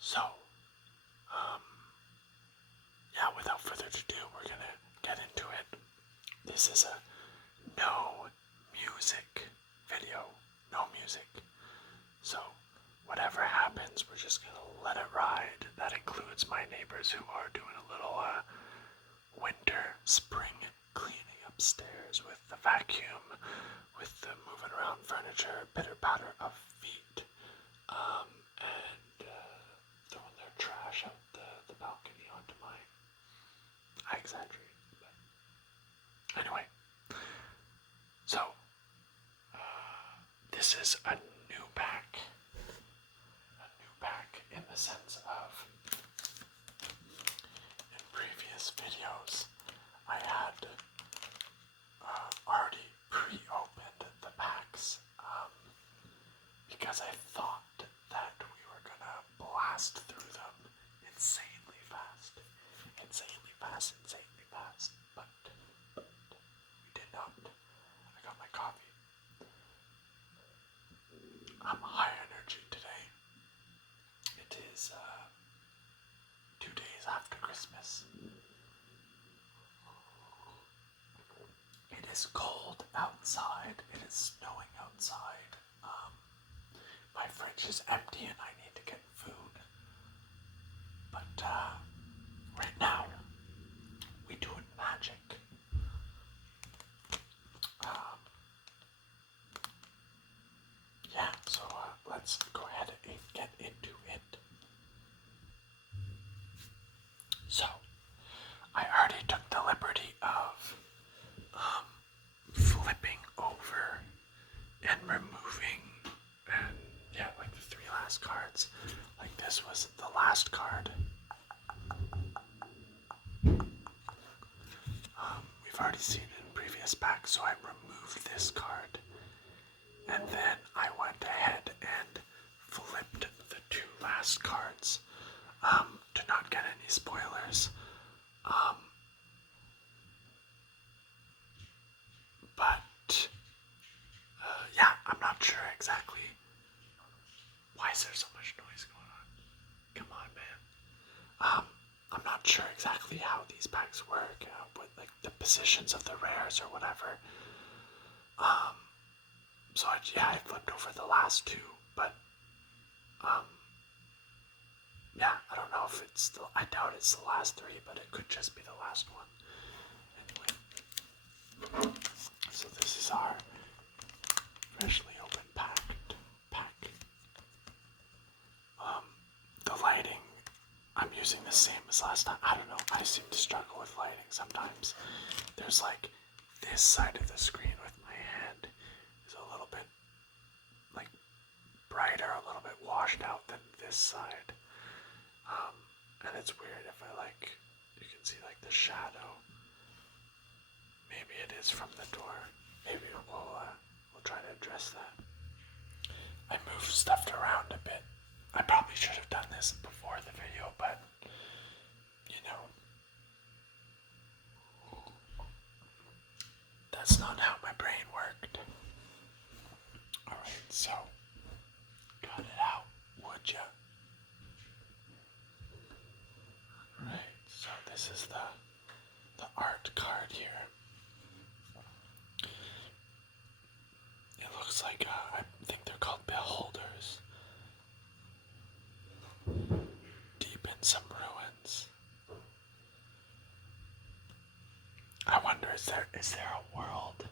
So, um, yeah, without further ado, we're gonna get into it. This is a no music video. No music. So, whatever happens, we're just gonna let it ride. That includes my neighbors who are doing a little winter, spring cleaning upstairs with the vacuum, with the moving around furniture, pitter patter of feet, and throwing their trash out the balcony onto mine. I exaggerate, but anyway. So, this is a new pack. A new pack in the sense of, in previous videos, I had already pre-opened the packs because I thought that we were gonna blast through them insanely fast. But we did not. I got my coffee. I'm high energy today. It is 2 days after Christmas. It is cold outside. It is snowing outside. My fridge is empty and I need to get food. But right now, we doing magic. Yeah, so let's go ahead and get into it. So, I already took the liberty of flipping over and removing, and yeah, like the 3 last cards. Like this was the last card. We've already seen it in previous packs, so I removed this card. And then I went ahead and flipped the 2 last cards to not get any spoilers. But yeah, I'm not sure exactly. Why is there so much noise going on? Come on, man. I'm not sure exactly how these packs work, with like the positions of the rares or whatever. So I flipped over the last 2, but yeah, I don't know if it's I doubt it's the last 3, but it could just be the last one. Anyway, so this is our freshly opened pack. The lighting, I'm using the same as last time. I don't know, I seem to struggle with lighting sometimes. There's like this side of the screen with my hand is a little bit like brighter, a little bit washed out than this side. And it's weird if I you can see like the shadow. Maybe it is from the door. Maybe we'll try to address that. I moved stuff around a bit. I probably should have done this before the video, but that's not how my brain worked. Alright, so got it out, would ya? Right, so this is the art card here. It looks like, I think they're called beholders. Deep in some ruins. I wonder, is there a world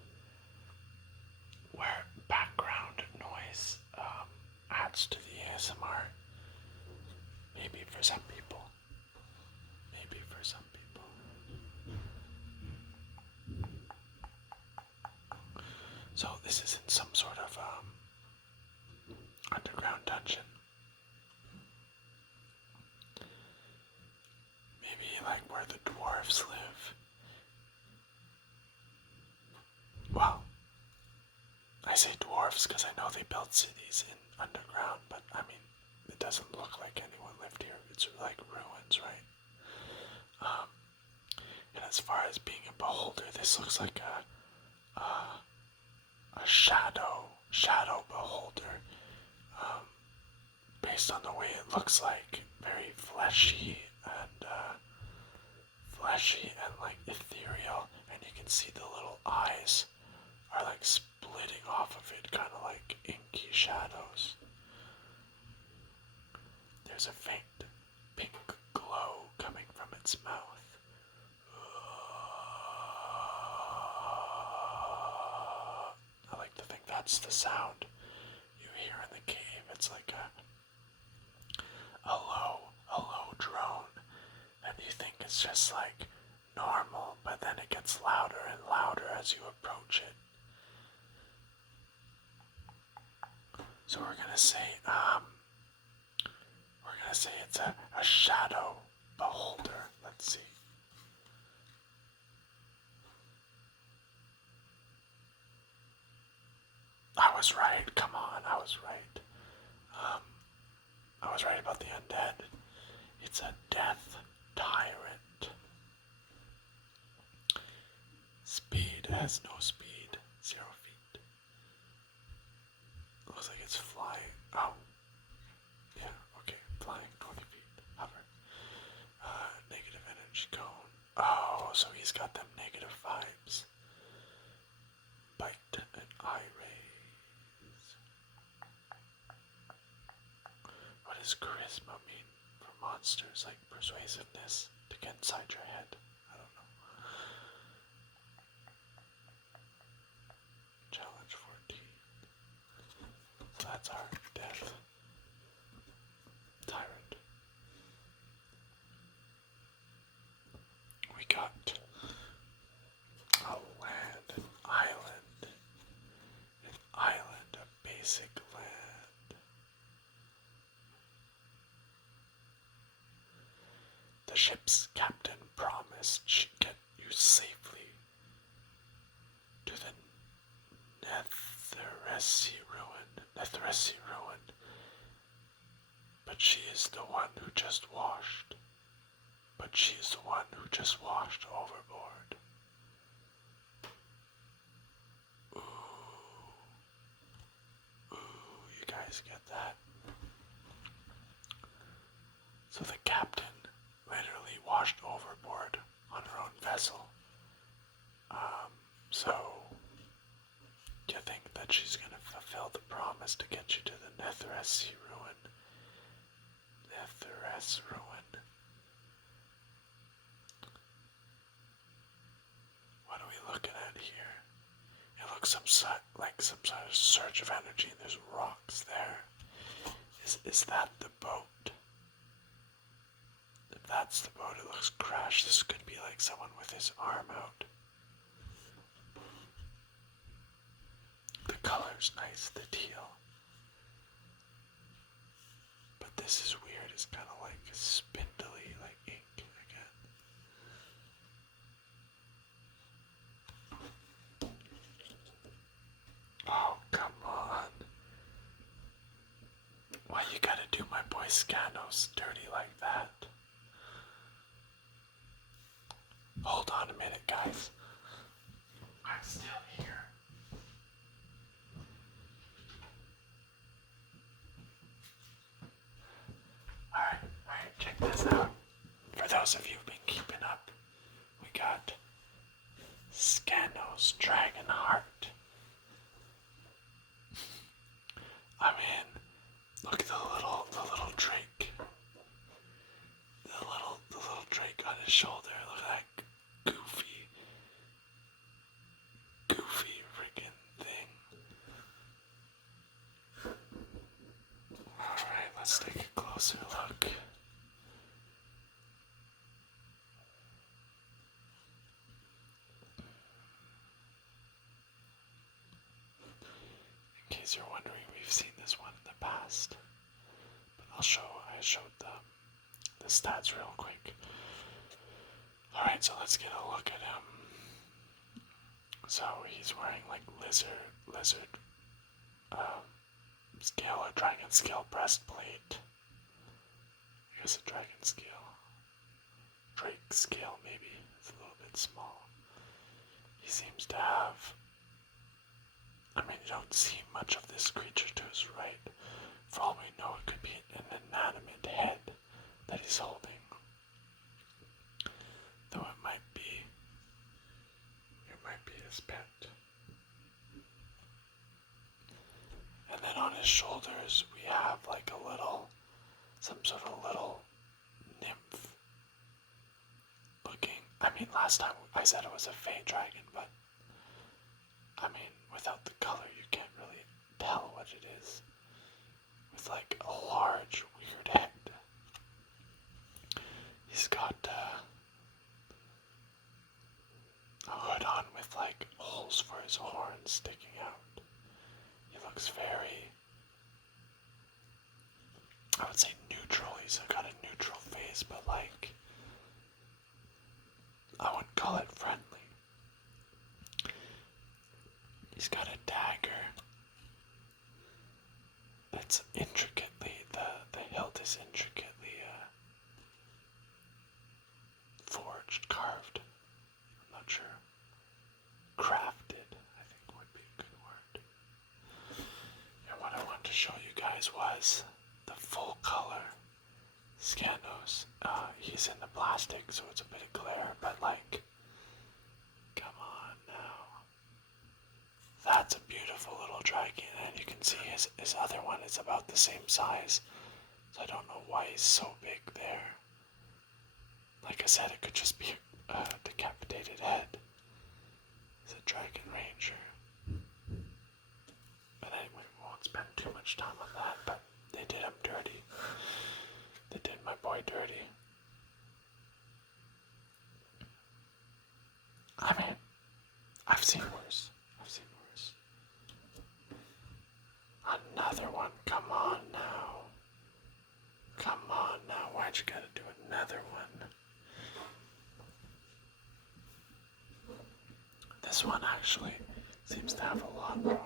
where background noise adds to the ASMR? Maybe for some people. So this is in some sort of underground dungeon. Maybe like where the dwarves live. Well, I say dwarves because I know they built cities in underground, but I mean, it doesn't look like anyone lived here. It's like ruins, right? And as far as being a beholder, this looks like a shadow beholder, based on the way it looks like. fleshy and like ethereal, and you can see the little eyes are like splitting off of it, kind of like inky shadows. There's a faint pink glow coming from its mouth. I like to think that's the sound you hear in the cave. It's like a low drone, and you think it's just like normal, but then it gets louder and louder as you approach it. So we're gonna say it's a shadow beholder. Let's see. I was right. Come on, I was right. I was right about the undead. It's a death tyrant. Speed has no speed. 0 feet. Looks like it's flying. Oh. Yeah, okay. Flying 20 feet. Hover. Negative energy cone. Oh, so he's got them negative vibes. Bite and eye rays. What does charisma mean for monsters? Like persuasiveness to get inside your head? I don't know. Challenge 14. So that's our death tyrant. We got a land, an island, a basic land. The ship's captain promised she'd get you safely to the Netheresi ruin, but she is the one who just washed overboard. Ooh, you guys get that? So the captain literally washed overboard on her own vessel. So you think that she's gonna fulfill the promise to get you to the Netheresi ruin? Netheresi ruin. What are we looking at here? It looks like some sort of surge of energy, and there's rocks there. Is that the boat? If that's the boat, it looks crashed. This could be like someone with his arm out. The color's nice, the teal. But this is weird. It's kind of like spindly, like ink again. Oh, come on. Why you gotta do my boy Scanos dirty like that? Hold on a minute, guys. I'm still here. Alright, check this out. For those of you who've been keeping up, we got Scanos Dragonheart. I mean, look at the little drake. The little drake on his shoulder. Look at that goofy freaking thing. Alright, let's take a closer look. In case you're wondering, we've seen this one in the past. But I showed the stats real quick. Alright, so let's get a look at him. So he's wearing like lizard scale or dragon scale breastplate. Here's a dragon scale. Drake scale maybe. It's a little bit small. He seems to have, I mean, you don't see much of this creature to his right. For all we know, it could be an inanimate head that he's holding. his pet. And then on his shoulders we have like a little, some sort of little nymph looking. I mean, last time I said it was a fey dragon, but I mean, without the color you can't really tell what it is. With like a large, weird head. He's got a hood on with like holes for his horns sticking out. He looks very, I would say neutral. He's got a neutral face, but like, I wouldn't call it friendly. He's got a dagger that's intricately, the hilt is intricately forged, carved. I'm not sure. Crafted, I think would be a good word. And what I wanted to show you guys was the full color Scandos. He's in the plastic, so it's a bit of glare, but like, come on now. That's a beautiful little dragon, and you can see his other one is about the same size. So I don't know why he's so big there. Like I said, it could just be a decapitated head. He's a dragon ranger. But anyway, we won't spend too much time on that, but they did him dirty. They did my boy dirty. I mean, I've seen worse. Another one, come on now. Come on now, why'd you gotta do another one? This one actually seems to have a lot more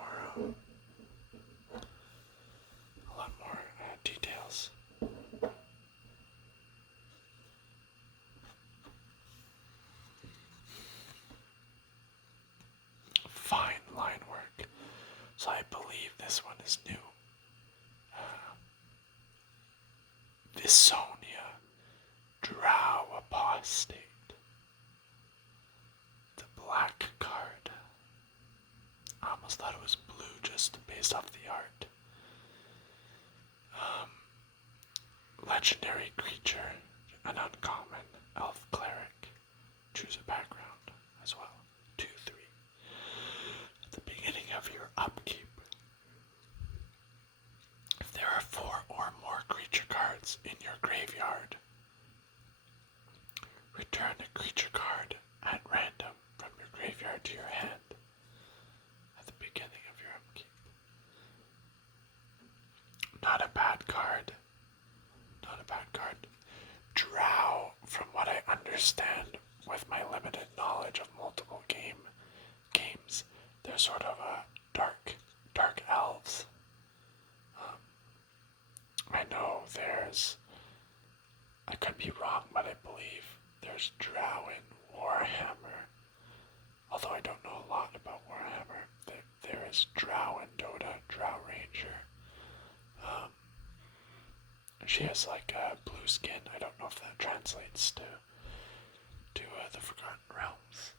details. Fine line work. So I believe this one is new. Visonia, Drow Apostate. The black card. I almost thought it was blue just based off the art. Legendary creature, an uncommon elf cleric. Choose a background as well. 2/3. At the beginning of your upkeep, if there are 4 or more creature cards in your graveyard, return a creature card at random from your graveyard to your hand at the beginning of your upkeep. Not a bad card. Drow, from what I understand with my limited knowledge of multiple games, they're sort of dark elves. I know I could be wrong, but I believe there's Drow in Warhammer. Although I don't know a lot about Warhammer, there is Drow in Dota, Drow Ranger. She has like a blue skin. I don't know if that translates to the Forgotten Realms.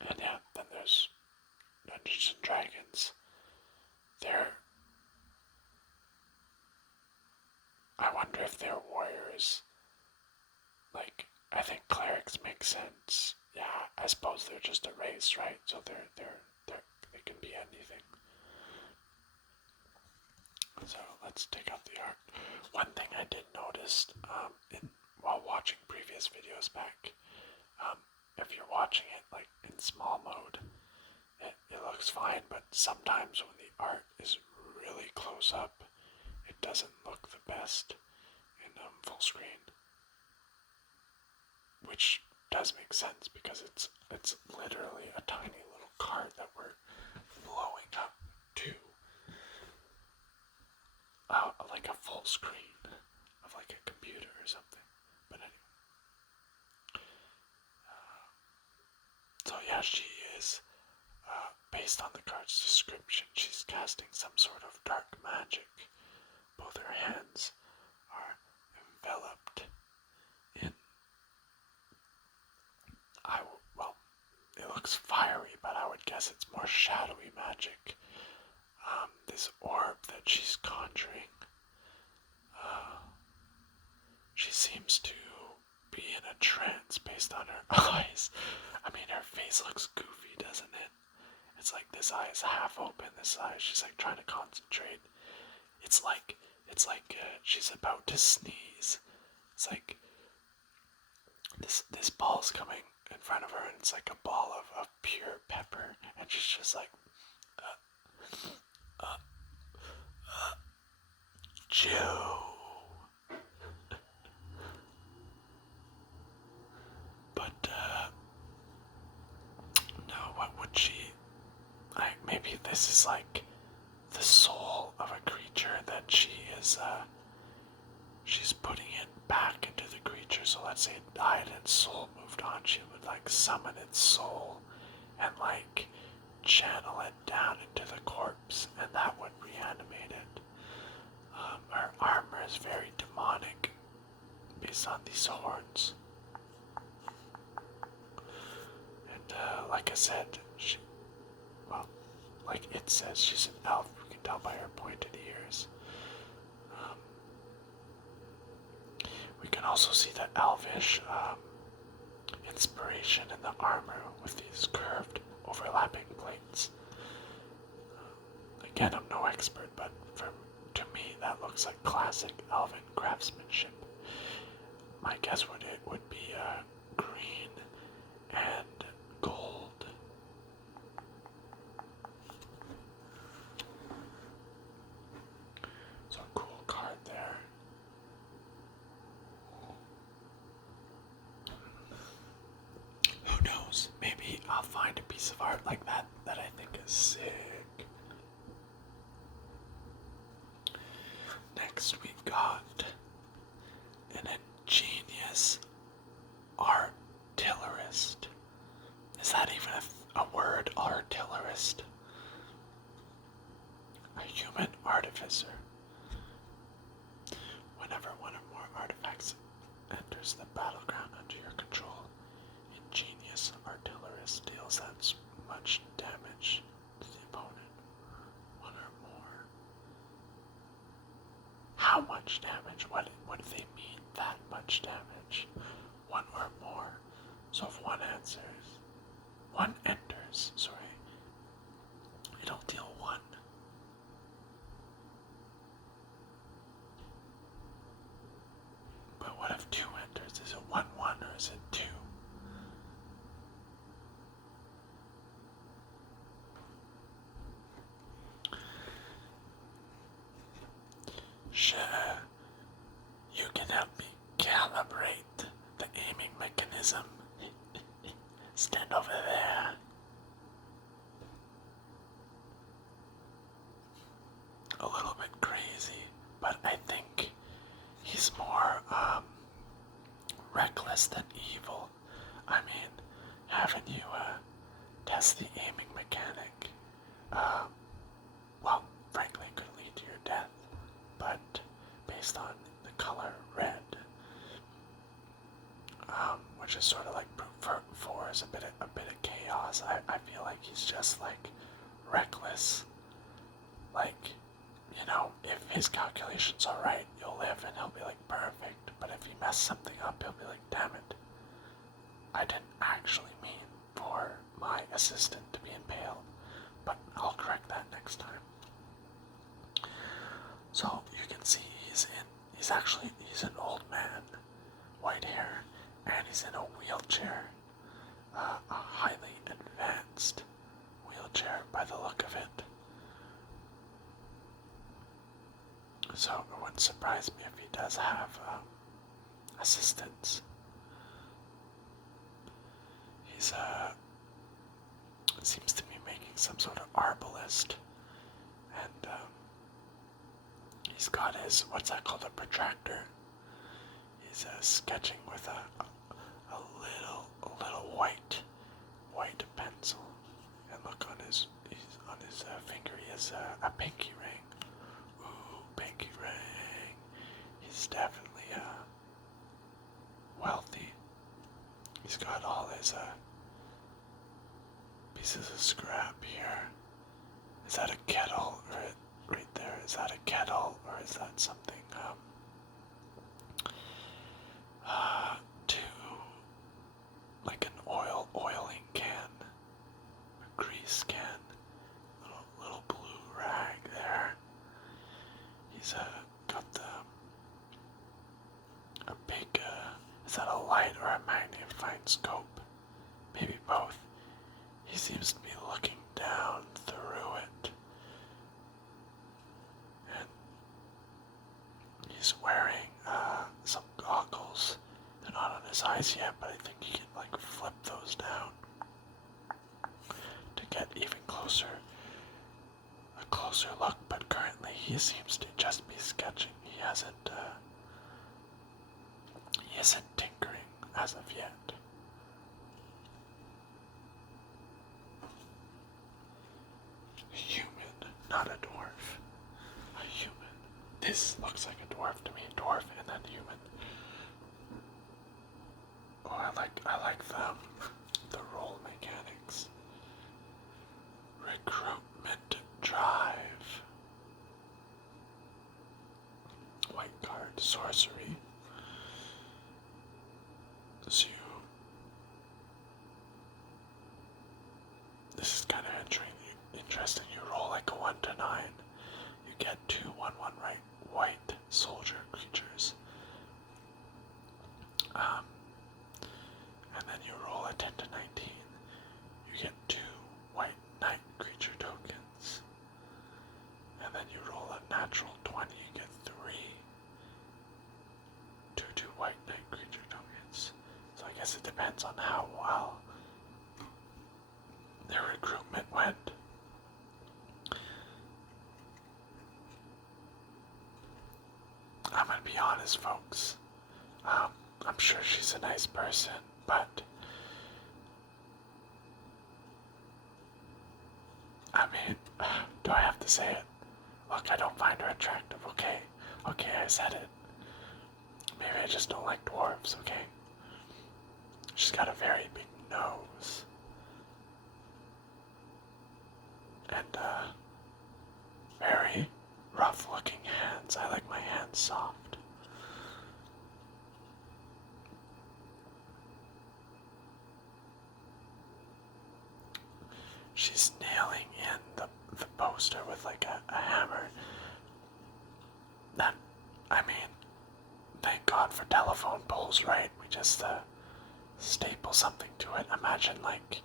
And yeah, then there's Dungeons and Dragons. I wonder if they're warriors. Like, I think clerics make sense. Yeah, I suppose they're just a race, right? So they can be anything. So let's take out the art. One thing I did notice while watching previous videos back, if you're watching it like in small mode, it looks fine, but sometimes when the art is really close up, it doesn't look the best in full screen. Which does make sense because it's literally a tiny little card that we're blowing up to like a full screen of like a computer or something. But anyway. So yeah, she is, based on the card's description, she's casting some sort of dark magic. Both her hands are enveloped in she's conjuring. She seems to be in a trance based on her eyes. I mean, her face looks goofy, doesn't it? It's like this eye is half open, this eye, she's like trying to concentrate. It's like she's about to sneeze. It's like this ball's coming in front of her, and it's like a ball of pure pepper, and she's just like, Joe. But no, what would she? Maybe this is like the soul of a creature that she's putting it back into the creature. So let's say it died and its soul moved on, she would like summon its soul and like channel it down into the corpse, and that would reanimate it. Her armor is very demonic based on these horns. And like I said, like it says, she's an elf. We can tell by her pointed ears. We can also see the elvish inspiration in the armor with these curved, overlapping plates. Again, I'm no expert, but to me, that looks like classic elven craftsmanship. My guess would be green and gold. So a cool card there. Who knows? Maybe I'll find a piece of art like that that I think is sick. Next we've got an ingenious artillerist. Is that even a word, artillerist? A human artificer. Whenever one or more artifacts enters the battleground under your control, ingenious artillerist deals that much damage to the opponent. One or more. How much damage? What do they mean, that much damage? One or more. So if one enters, it'll deal one. But what if two enters? Is it 1-1 or is it 2? Sure, you can help me calibrate the aiming mechanism. Stand over there. A little bit crazy, but I think he's more reckless than evil. I mean, having you test the aiming mechanic, well, frankly, could lead to your death. But based on the color red, which is sort of like brute force, a bit of chaos, I feel like he's just like reckless. Like, you know, if his calculations are right, you'll live and he'll be like perfect. But if he messes something up, he'll be like, damn it, I didn't actually mean for my assistant to be impaled. But I'll correct that next time. So you can see he's an old man, white hair, and he's in a wheelchair, a highly advanced wheelchair by the look of it. So it wouldn't surprise me if he does have assistants. He's seems to be making some sort of arbalist, and he's got his, what's that called, a protractor. He's sketching with a little white pencil, and look on his finger. He has a pinky ring. Ooh, pinky ring. He's definitely wealthy. He's got all his pieces of scrap here. Is that a kettle? Right there. Is that a kettle? oil, or is that something to like an oiling can, a grease can, little blue rag there. He's got a big, is that a light or a magnifying scope? Maybe both. He seems to be looking down through it. And he's wearing some goggles. They're not on his eyes yet, but I think he can like flip those down to get even closer, a closer look. But currently he seems to just be sketching. He isn't tinkering as of yet. Human, not a dwarf. A human. This looks like a dwarf to me. Dwarf and then human. Oh, I like the role mechanics. Recruitment drive. White card, sorcery. Zoo. This is kind of interesting. You roll like a 1 to 9. You get 2 1/1 right white soldier creatures. And then you roll a 10 to 19. You get 2 white knight creature tokens. And then you roll a natural 20. You get 3 2 white knight creature tokens. So I guess it depends on how well their recruitment went. I'm gonna be honest, folks. I'm sure she's a nice person, but I mean, do I have to say it? Look, I don't find her attractive, okay? Okay, I said it. Maybe I just don't like dwarves, okay? She's got a very big nose. And, very rough looking hands. I like my hands soft. She's nailing in the poster with like a hammer. That, I mean, thank God for telephone poles, right? We just staple something to it. Imagine like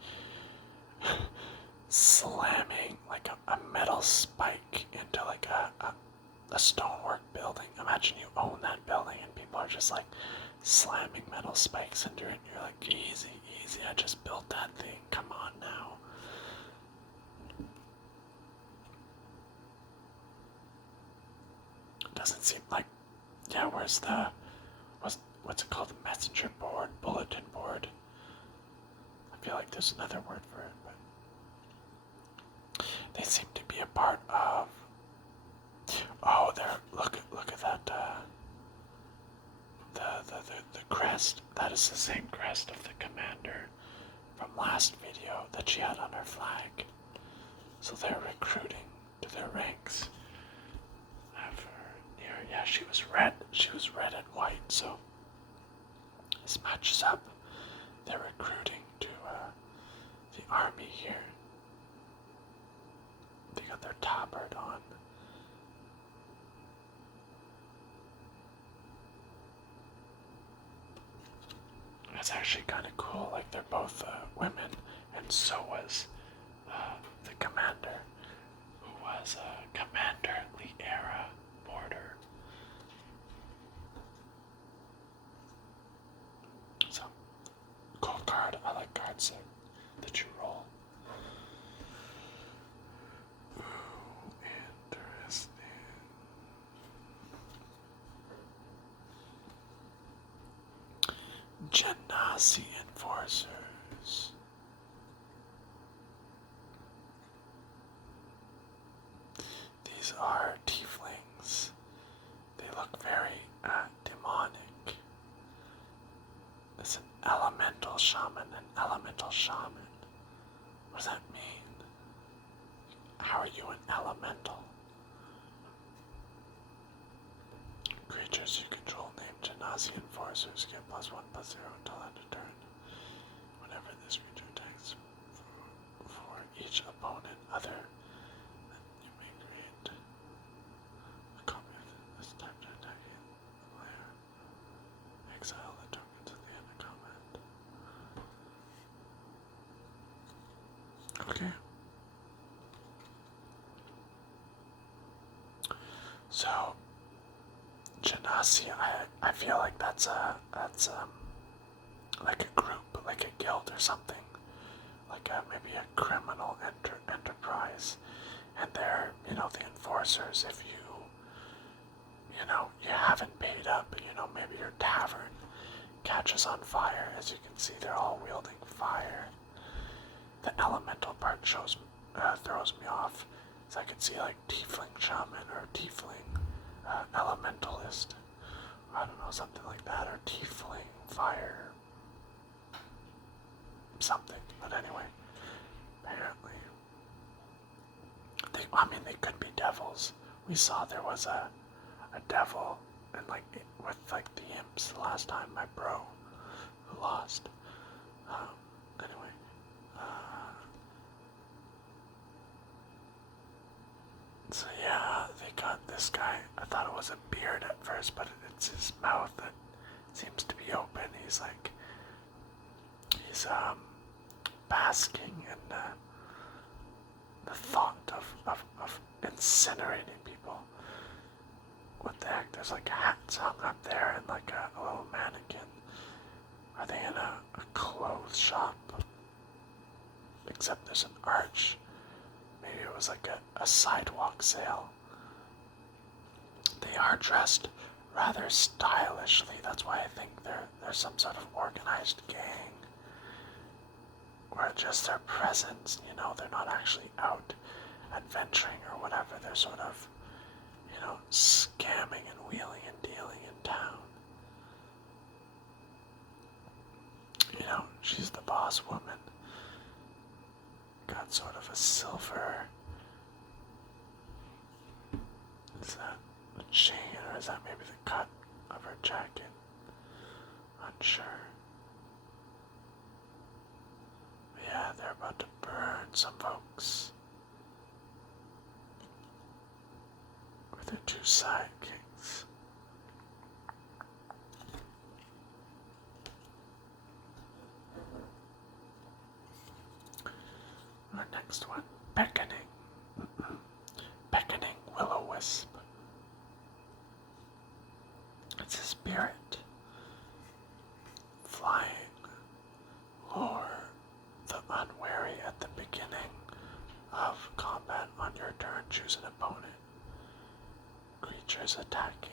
slamming like a metal spike into like a stonework building. Imagine you own that building and people are just like slamming metal spikes into it. And you're like, easy, I just built that thing. Come on now. Doesn't seem like, yeah, what's it called? The messenger board, bulletin board. I feel like there's another word for it, but they seem to be a part of. Oh, there! Look at that. The crest. That is the same crest of the commander from last video that she had on her flag. So they're recruiting to their ranks. Yeah, she was red. She was red and white. So this matches up. They're recruiting to the army here. They got their tabard on. That's actually kind of cool. Like they're both women, and so was the commander, who was Commander Liera Border. So, cool card. I like cards that you roll. Ooh, interesting. Genasi Enforcers. These are tieflings. They look very demonic. It's an elemental shaman. What does that mean? How are you an elemental? creatures you control named Genasi Enforcers get +1/+0 until end of turn. Whenever this creature attacks for each opponent other than you may create a copy of this type to attacking the player. Exile the token to the end of combat. Okay. So Genasi, I feel like that's like a group, like a guild or something, like maybe a criminal enterprise, and they're, the enforcers. If you haven't paid up, maybe your tavern catches on fire. As you can see, they're all wielding fire. The elemental part throws me off, so I could see like tiefling shaman or tiefling elementalist, I don't know, something like that, or tiefling fire something. But anyway, apparently they could be devils. We saw there was a devil and with the imps the last time, my bro who lost. Anyway, so yeah, they got this guy. I thought it was a beard at first, but it's his mouth that seems to be open. He's basking in the thought of incinerating people. What the heck? There's like hats hung up there and like a little mannequin. Are they in a clothes shop? Except there's an arch. Maybe it was like a sidewalk sale. They are dressed rather stylishly. That's why I think they're some sort of organized gang. Or just their presence, they're not actually out adventuring or whatever. They're sort of, scamming and wheeling and dealing in town. She's the boss woman. Got sort of a silver, is that a chain or is that maybe the cut of her jacket? Unsure. But yeah, they're about to burn some folks with their two sidekicks. Our next one, beckoning. Beckoning will-o-wisp. It's a spirit. Flying. Lure the unwary at the beginning of combat on your turn. Choose an opponent. Creatures attacking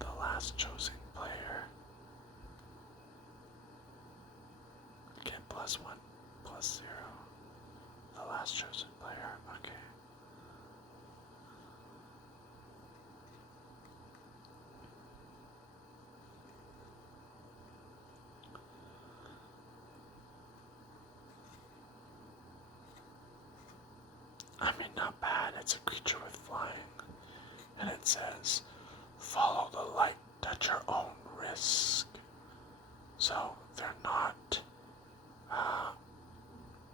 the last chosen player get +1/+0. The last chosen player. Okay. I mean, not bad. It's a creature with flying. And it says, follow the light at your own risk. So they're not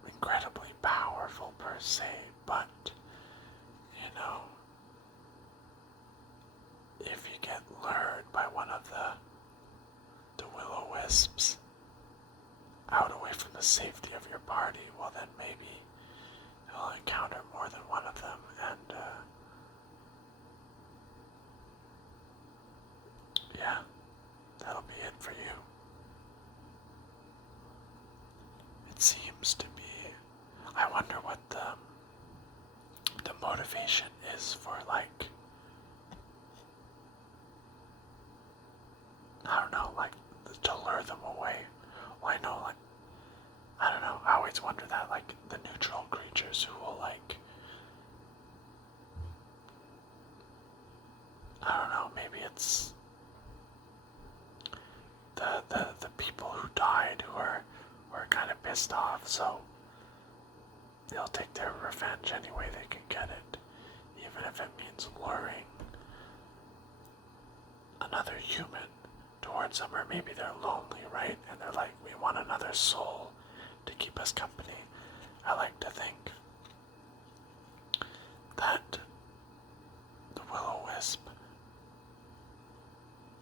incredibly powerful per se, but, if you get lured by one of the will-o-wisps out away from the safety of your party, well then maybe you'll encounter more than one of them, and yeah, that'll be it for you. It seems to be, I wonder what the motivation is for, I don't know, to lure them away. Well, I know, I don't know, I always wonder that, the neutral creatures who will, I don't know, maybe it's the people who died who are kind of pissed off, so they'll take their revenge any way they can get it, even if it means luring another human towards them, or maybe they're lonely, right? And they're like, we want another soul to keep us company. I like to think that the Will-O-Wisp,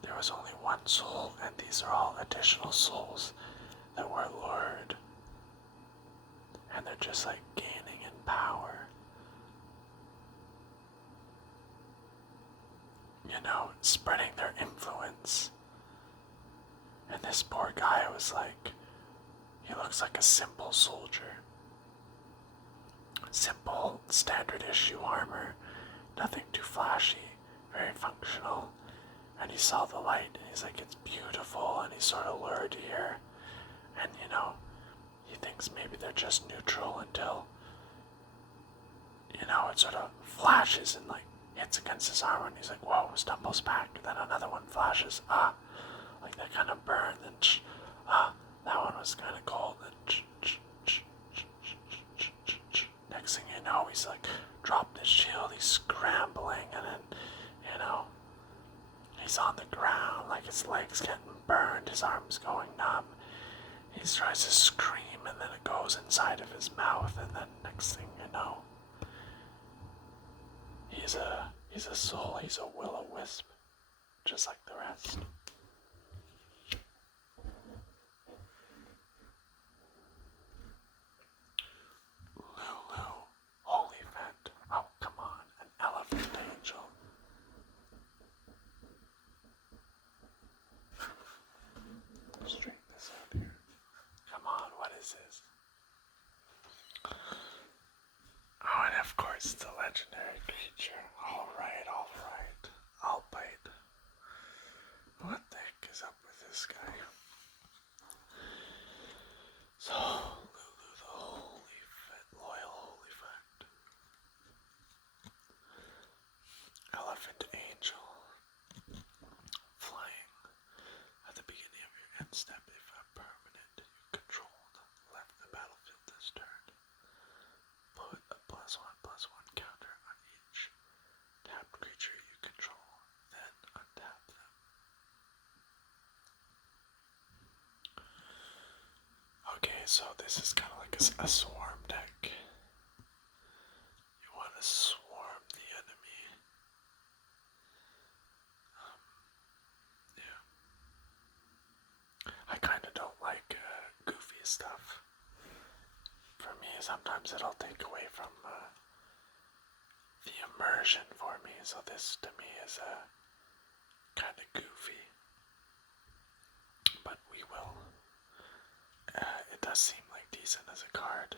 there was only one soul, and these are all additional souls that were lured, and they're just like gaining in power. You know, spreading their influence. And this poor guy was like, he looks like a simple soldier. Simple, standard issue armor, nothing too flashy, very functional. And he saw the light, and he's like, it's beautiful, and he's sort of lured here. And you know, he thinks maybe they're just neutral until, you know, it sort of flashes and like hits against his armor, and he's like, whoa, stumbles back. Then another one flashes, like that kind of burn, then that one was kind of cold, then next thing you know, he's like, dropped his shield, he's scrambling, and then, you know, he's on the ground, like his legs getting burned, his arms going numb. He tries to scream, and then it goes inside of his mouth, and then next thing you know, he's a soul, he's a Will-O-Wisp, just like the rest. Lulu, holy vent. Oh, come on, an elephant angel. Straighten this out here. Come on, what is this? Oh, and of course, the legendary creature. Alright, I'll bite. What the heck is up with this guy? So, Lulu the loyal holy fat. Elephant angel. Flying. At the beginning of your end step, if a permanent you controlled left the battlefield this turn, put a +1/+1 counter on each tapped creature you control, then untap them. Okay, so this is kind of like a swarm deck. You want to swarm the enemy. Yeah. I kind of don't like goofy stuff. For me, sometimes it'll take away from the immersion for me, so this to me is kind of goofy. But we will. It does seem like decent as a card.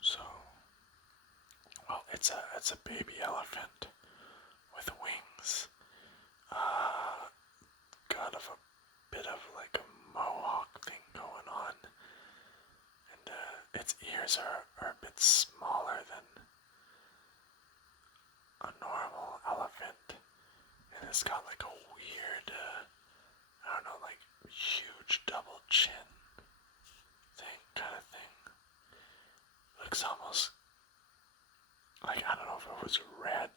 So, well, it's a baby elephant with wings. Got a bit of like a mohawk thing going on, and its ears are a bit smaller than a normal elephant, and it's got like a weird, I don't know, like huge double chin thing, kind of thing. Looks almost like, I don't know if it was red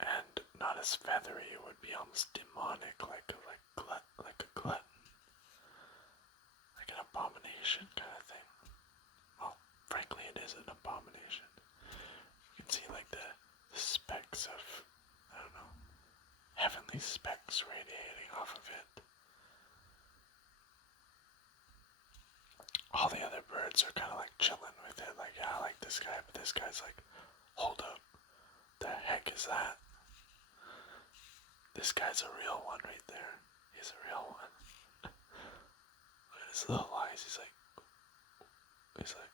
and not as feathery, it would be almost demonic, like a glutton, like an abomination kind of thing. Well, frankly, it is an abomination. You can see like the specks of, I don't know, heavenly specks radiating off of it. All the other birds are kind of like chilling with it, like, yeah, I like this guy, but this guy's like, hold up, the heck is that? This guy's a real one right there. He's a real one. Look at his little eyes. He's like,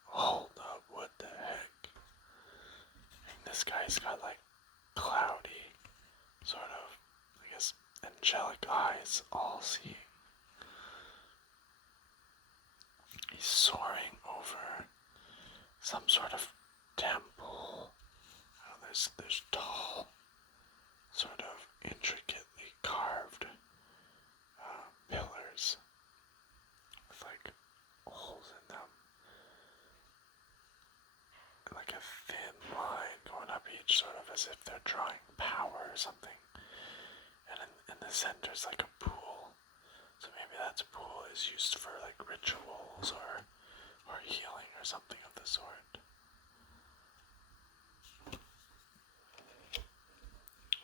hold up, what the heck? And this guy's got like cloudy, sort of, I guess, angelic eyes, all seeing. He's soaring over some sort of temple. There's tall, sort of intricately carved pillars with like holes in them, and like a thin line as if they're drawing power or something. And in the center is like a pool. So maybe that pool is used for like rituals or healing or something of the sort.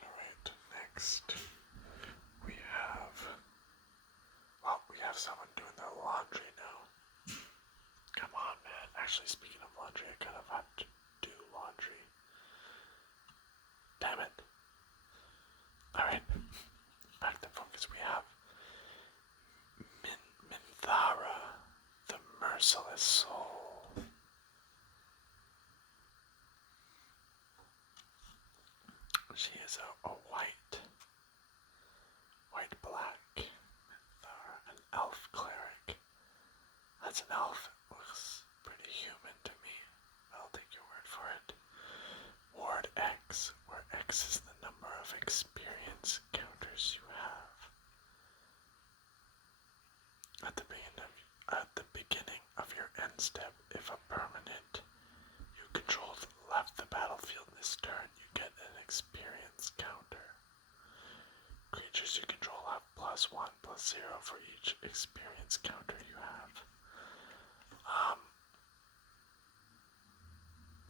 Alright, next we have someone doing their laundry now. Come on, man. Actually, speaking of laundry, I kind of have to do laundry. Damn it. Alright, back to focus. We have Minthara, the merciless soul. She is a white-black Minthara, an elf cleric. That's an elf. It looks pretty human to me. I'll take your word for it. Ward X, where X is the number of experience counters you have. At the beginning of your end step, if a permanent you controlled left the battlefield this turn, you get an experience counter. Creatures you control have +1/+0 for each experience counter you have.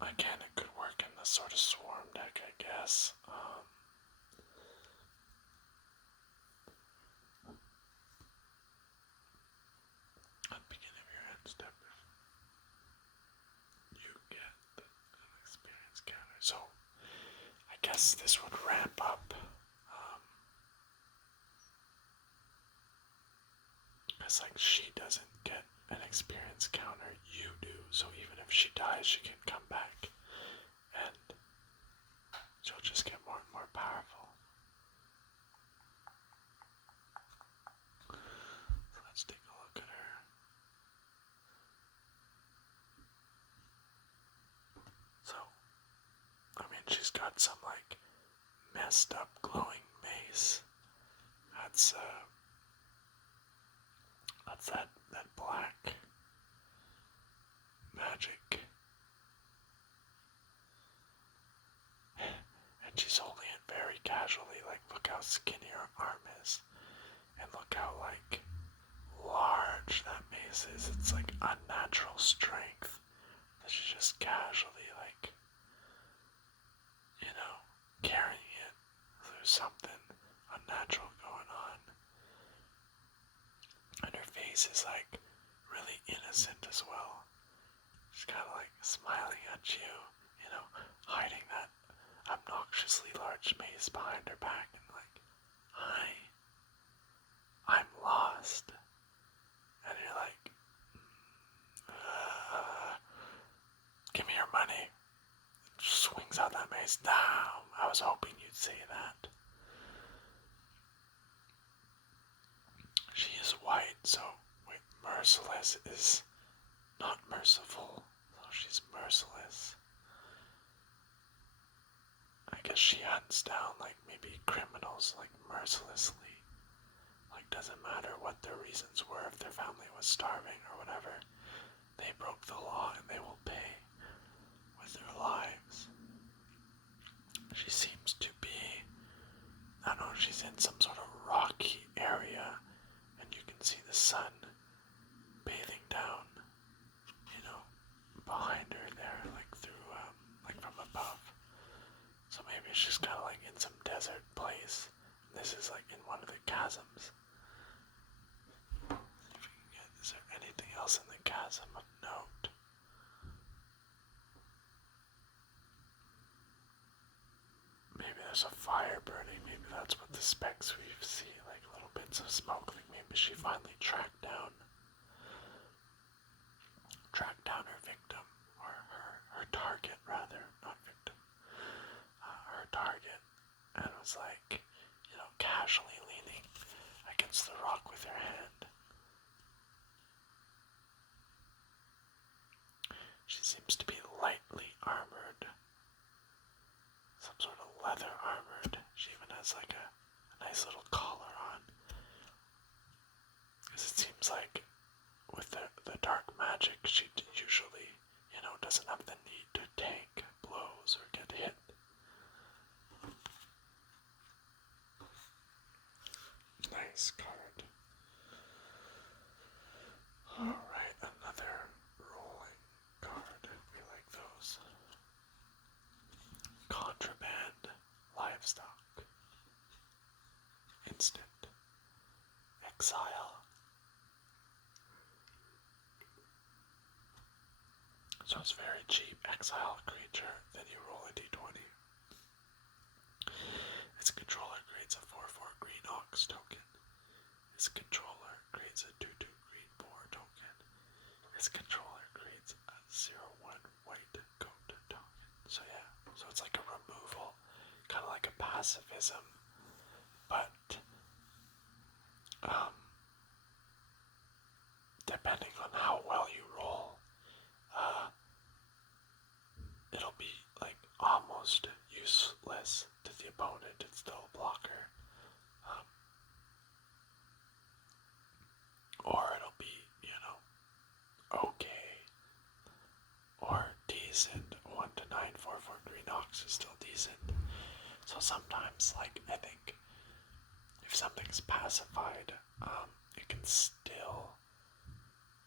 Again, it could work in the sort of swarm deck, I guess. At the beginning of your end step, you get an experience counter. So, I guess this would ramp up. Because, like, she doesn't get an experience counter, you do. So, even if she dies, she can come back. And she'll just get more and more powerful. So let's take a look at her. So, I mean, she's got some, like, messed up glowing mace. That's that black magic. And she's holding it very casually, like, look how skinny her arm is. And look how, like, large that mace is. It's like unnatural strength. That she's just casually, like, carrying it. There's something unnatural going on. And her face is, like, really innocent as well. She's kind of, like, smiling at you, hiding that obnoxiously large mace behind her back and, like, hi, I'm lost. And you're like, give me your money. Swings out that mace. Damn, I was hoping you'd say that. She is white, so merciless is not merciful. So she's merciless. I guess she hunts down, like, maybe criminals, like, mercilessly. Like, doesn't matter what their reasons were, if their family was starving or whatever. They broke the law and they will pay with their lives. She seems to be, I don't know, she's in some sort of rocky area, and you can see the sun bathing down, behind her there, like through, like from above. So maybe she's kind of like in some desert place. And this is like in one of the chasms. See if we can get, is there anything else in the chasm of note? Maybe there's a fire burning. Maybe that's what the specks we see, like little bits of smoke. Like maybe she finally tracked down her victim, or her target rather, not victim, her target, and was like, casually leaning against the rock with her hand. She seems to be lightly armored, some sort of leather armored. She even has like a nice little collar on, because it seems like with the dark magic, she usually, doesn't have the need to tank blows or get hit. livestock. Instant. Exile. So it's very cheap. Exile a creature, then you roll a d20. Its controller creates a 4/4 green ox token. Its controller creates a 2/2 green boar token. Its controller creates a 0/1 white goat token. So yeah, so it's like a removal, kind of like a pacifism, but depending on how well you roll, it'll be like almost useless to the opponent. It's still a blocker. Or it'll be, okay. Or decent. 1 to 9, 4/4 green ox is still decent. So sometimes, like, I think if something's pacified, it can still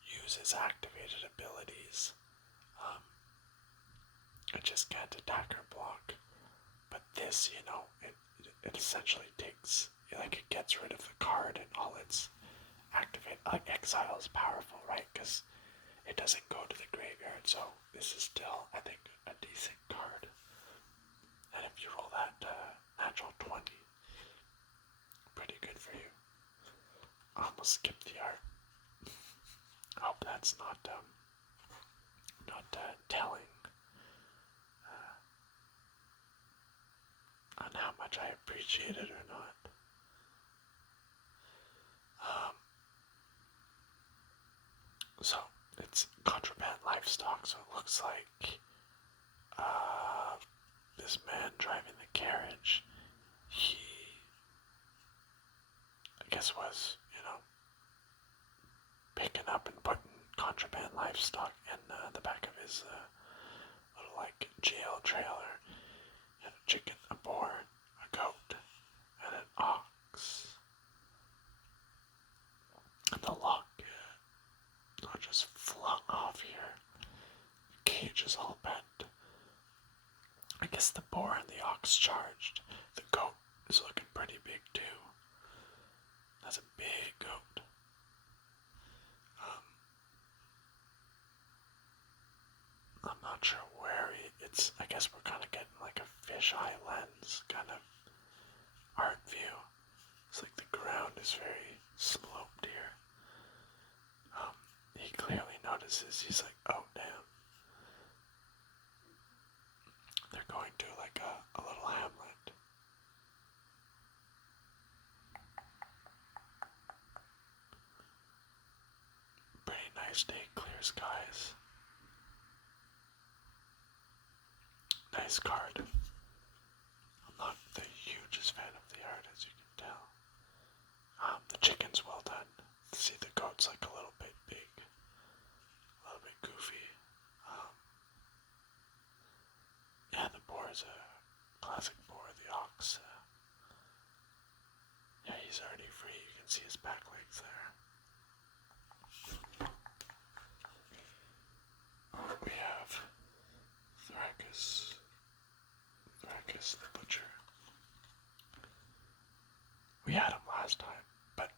use its activated abilities. It just can't attack or block. But this, it essentially takes, like, it gets rid of the card and all its activate. Like, exile is powerful, right? Because it doesn't go to the graveyard. So this is still, I think, a decent card. And if you roll that natural 20, pretty good for you. Almost skipped the art. Hope that's not telling on how much I appreciate it or not. So it's contraband livestock. So it looks like this man driving the carriage, he, I guess, was, picking up and putting contraband livestock in the back of his little, like, jail trailer. He had a chicken, a boar, a goat, and an ox. And the lock are just flung off here. The cage is all bent. I guess the boar and the ox charged. The goat is looking pretty big too. That's a big goat. I'm not sure where it's. I guess we're kind of getting like a fisheye lens kind of art view. It's like the ground is very sloped here. He clearly notices. He's like, oh damn. They're going to like a little hamlet. Pretty nice day, clear skies. Nice card. I'm not the hugest fan of the art, as you can tell. The chicken's well done. See, the goat's like a little bit big, a little bit goofy. Yeah, the boar is a classic boar. The ox, yeah, he's already free. You can see his back legs there. We have Thrakus the Butcher. We had him last time, but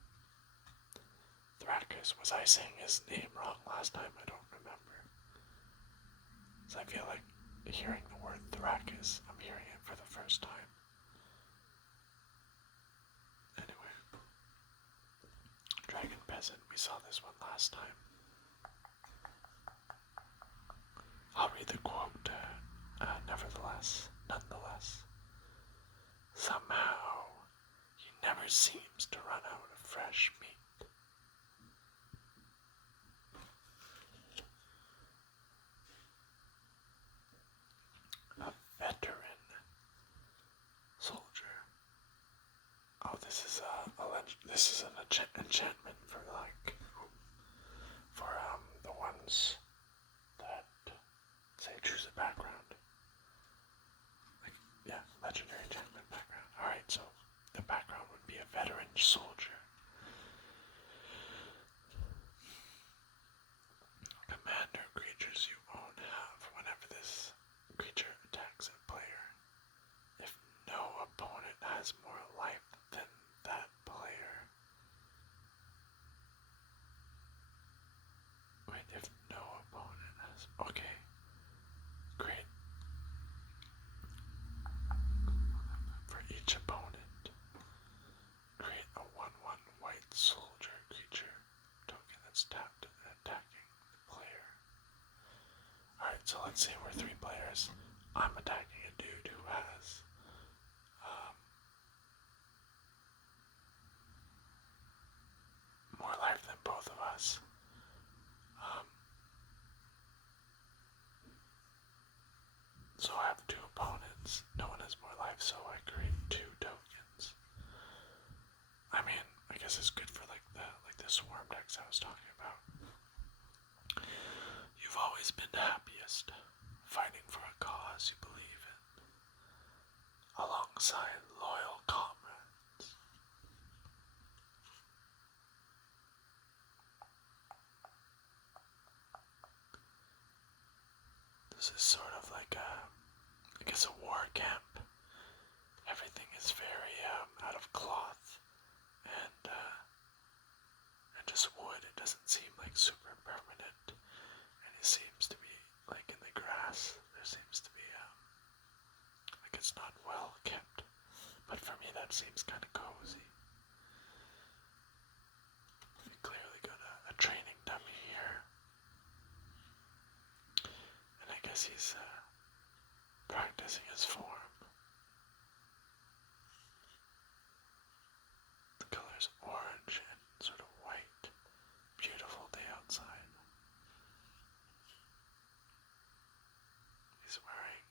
Thrakus, was I saying his name wrong last time? I don't remember. So I feel like hearing the word Thrakus, I'm hearing it for the first time. Anyway, Dragon Peasant, we saw this one last time. I'll read the quote, nonetheless. Somehow, he never seems to run out of fresh meat. A veteran soldier. Oh, this is an enchantment for the ones that say choose a background. Legendary enchantment background. Alright, so the background would be a veteran soldier. Commander creatures you own have whenever this creature attacks a player. If no opponent so let's say we're 3 players. I'm attacking a dude who has more life than both of us. So I have 2 opponents. No one has more life, so I create 2 tokens. I mean, I guess it's good for like the swarm decks I was talking about. You've always been happiest, fighting for a cause you believe in, alongside loyal comrades. This is sort of like I guess a war camp. Everything is very out of cloth and just wood. It doesn't seem like super permanent, and it seems to be like in the grass. There seems to be like it's not well kept, but for me that seems kind of cozy. We clearly got a training dummy here, and I guess he's practicing his form. The color's orange and sort of white. Beautiful day outside. He's wearing,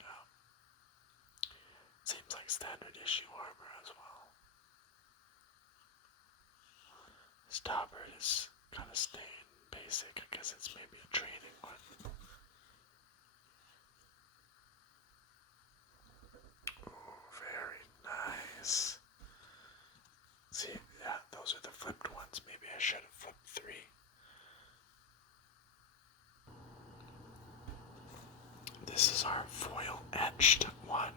seems like standard issue armor as well. His tabard is kind of stained, basic. I guess it's maybe a training one. Ooh, very nice. See, yeah, those are the flipped ones. Maybe I should have flipped 3. This is our foil etched one.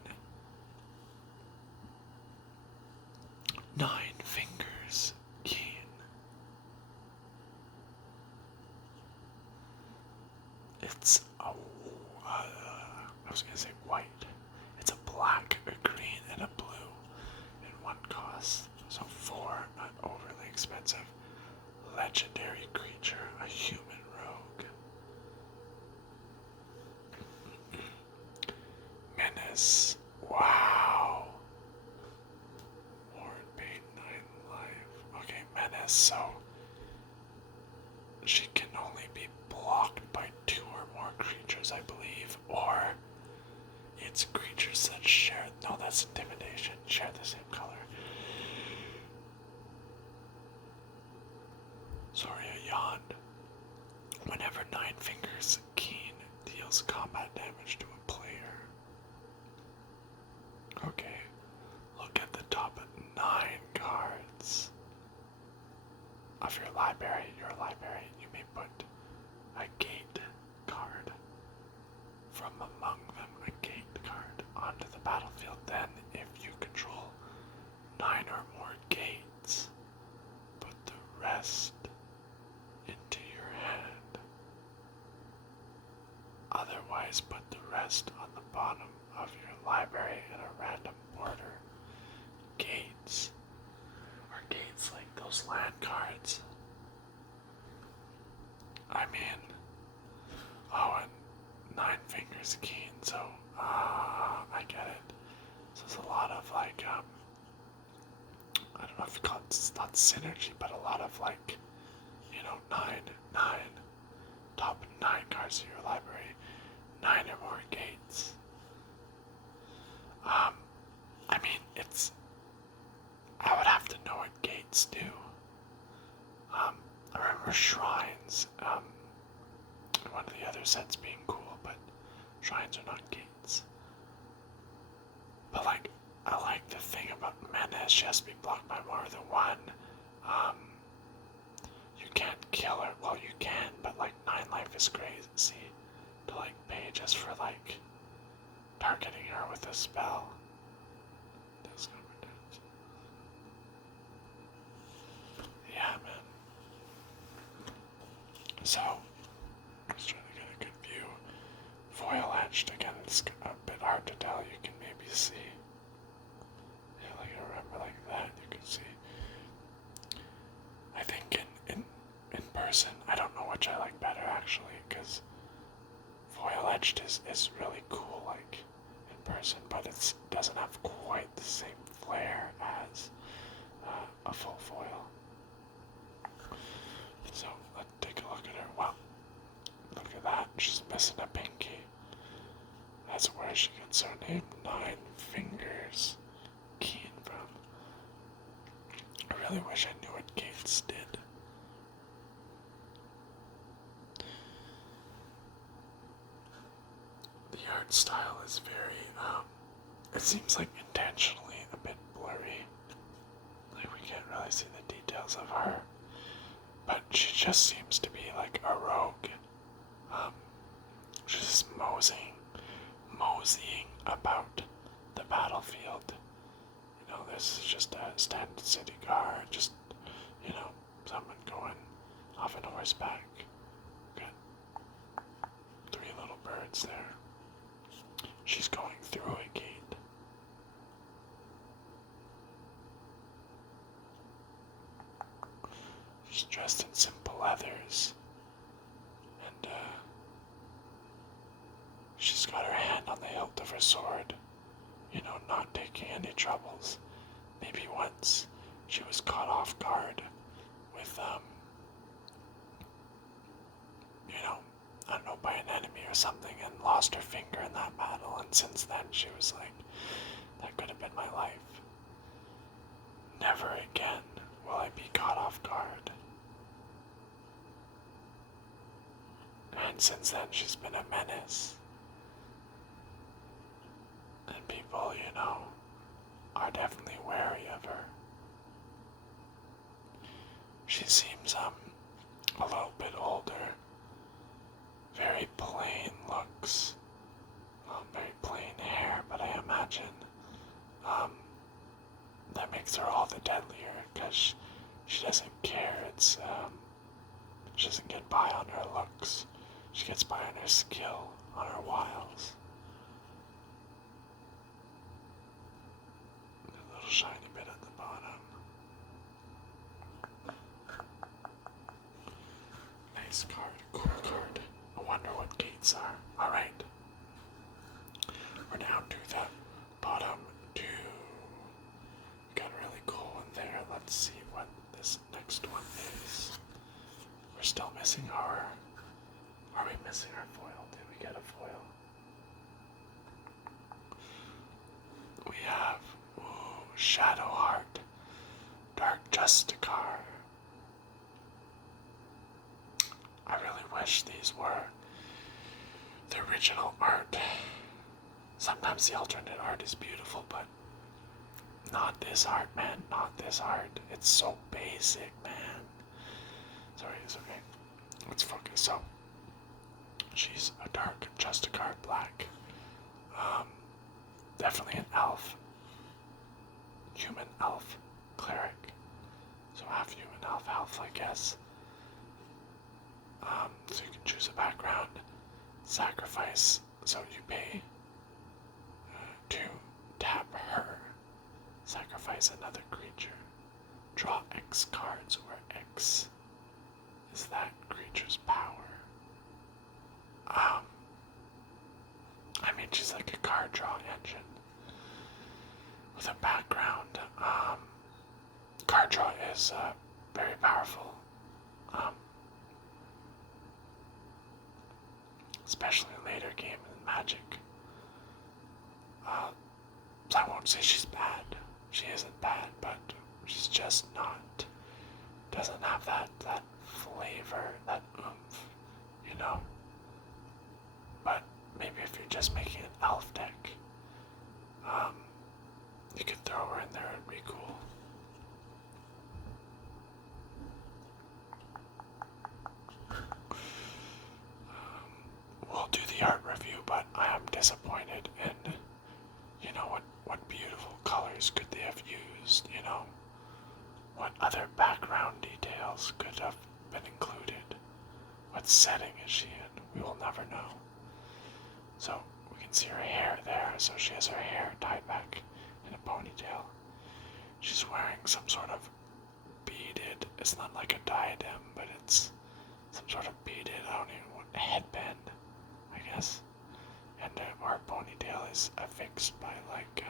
9 fingers keen. It's I was gonna say white. It's a black, a green, and a blue in 1 cost. So 4, not overly expensive. Legendary creature, a human rogue. Menace. Wow. Warren paid 9 life. Okay, Menace, so she can only be blocked by 2 or more creatures, I believe, or it's creatures that share. No, that's intimidation. Share the same color. Sorry, I yawned. Whenever 9 fingers keen deals combat damage to a player. Okay, look at the top 9 cards of your library. You may put a gate card from among them, a gate card, onto the battlefield. Then, if you control 9 or more gates, put the rest into your hand. Otherwise, put the rest on the bottom of your library in a random order. Gates. Are gates like those land cards? I mean, oh, and 9 fingers keen, so, I get it. So there's a lot of, like, I don't know if you call it, it's not synergy, but a lot of, like, 9, top 9 cards in your library, 9 or more gates. I mean, I would have to know what gates do. I remember shrines, one of the other sets being cool, but shrines are not gates. But like, I like the thing about Menace, she has to be blocked by more than 1. You can't kill her, well you can, but like 9 life is crazy to like pay just for like targeting her with a spell. Yeah, man. So, just trying to get a good view. Foil etched, again, it's a bit hard to tell. You can maybe see. Yeah, like I remember like that, you can see. I think in person, I don't know which I like better actually, because foil double-edged is really cool, like, in person, but it doesn't have quite the same flair as a full foil. So, let's take a look at her. Wow, look at that, she's missing a pinky. That's where she gets her name, Nine Fingers Keen, from. I really wish I knew what Gates did. The art style is very, it seems like intentionally a bit blurry. Like, we can't really see the details of her. But she just seems to be like a rogue. She's just moseying about the battlefield. You know, this is just a standard city guard, just, you know, someone going off on horseback. Got 3 little birds there. She's going through a gate. She's dressed in simple leathers. And, she's got her hand on the hilt of her sword. You know, not taking any troubles. Maybe once she was caught off guard with, you know, I don't know, by an enemy or something, and lost her finger in that battle, and since then she was like, that could have been my life. Never again will I be caught off guard. And since then she's been a menace. And people, you know, are definitely wary of her. She seems, a little bit older. Very plain looks. Very plain hair, but I imagine, that makes her all the deadlier, because she doesn't care. She doesn't get by on her looks. She gets by on her skill, on her wiles. A little shiny bit at the bottom. Nice card, cool card. I wonder what gates are. Alright. We're down to the bottom 2. Got really cool one there. Let's see what this next one is. We're still missing our... Are we missing our foil? Did we get a foil? We have Shadowheart, Dark Justicar. I really wish these were the original art. Sometimes the alternate art is beautiful, but not this art, man. Not this art. It's so basic, man. Sorry, it's okay. Let's focus. So, she's a Dark Justicar Black. Definitely an elf. Human elf cleric. So half human, half elf, I guess. So you can choose a background. Sacrifice. So you pay to tap her. Sacrifice another creature. Draw X cards, where X is that creature's power. I mean, she's like a card draw engine with a background. Card draw is very powerful, especially in later game in Magic. So I won't say she's bad. She isn't bad, but she's just not. Doesn't have that flavor, that oomph, you know. But maybe if you're just making an elf deck, you could throw her in there, it'd be cool. We'll do the art review, but I am disappointed in, you know, what beautiful colors could they have used, you know? What other background details could have been included? What setting is she in? We will never know. So we can see her hair there, so she has her hair tied back in a ponytail. She's wearing some sort of beaded, it's not like a diadem, but it's some sort of beaded, I don't even know what, headband, I guess. is affixed by like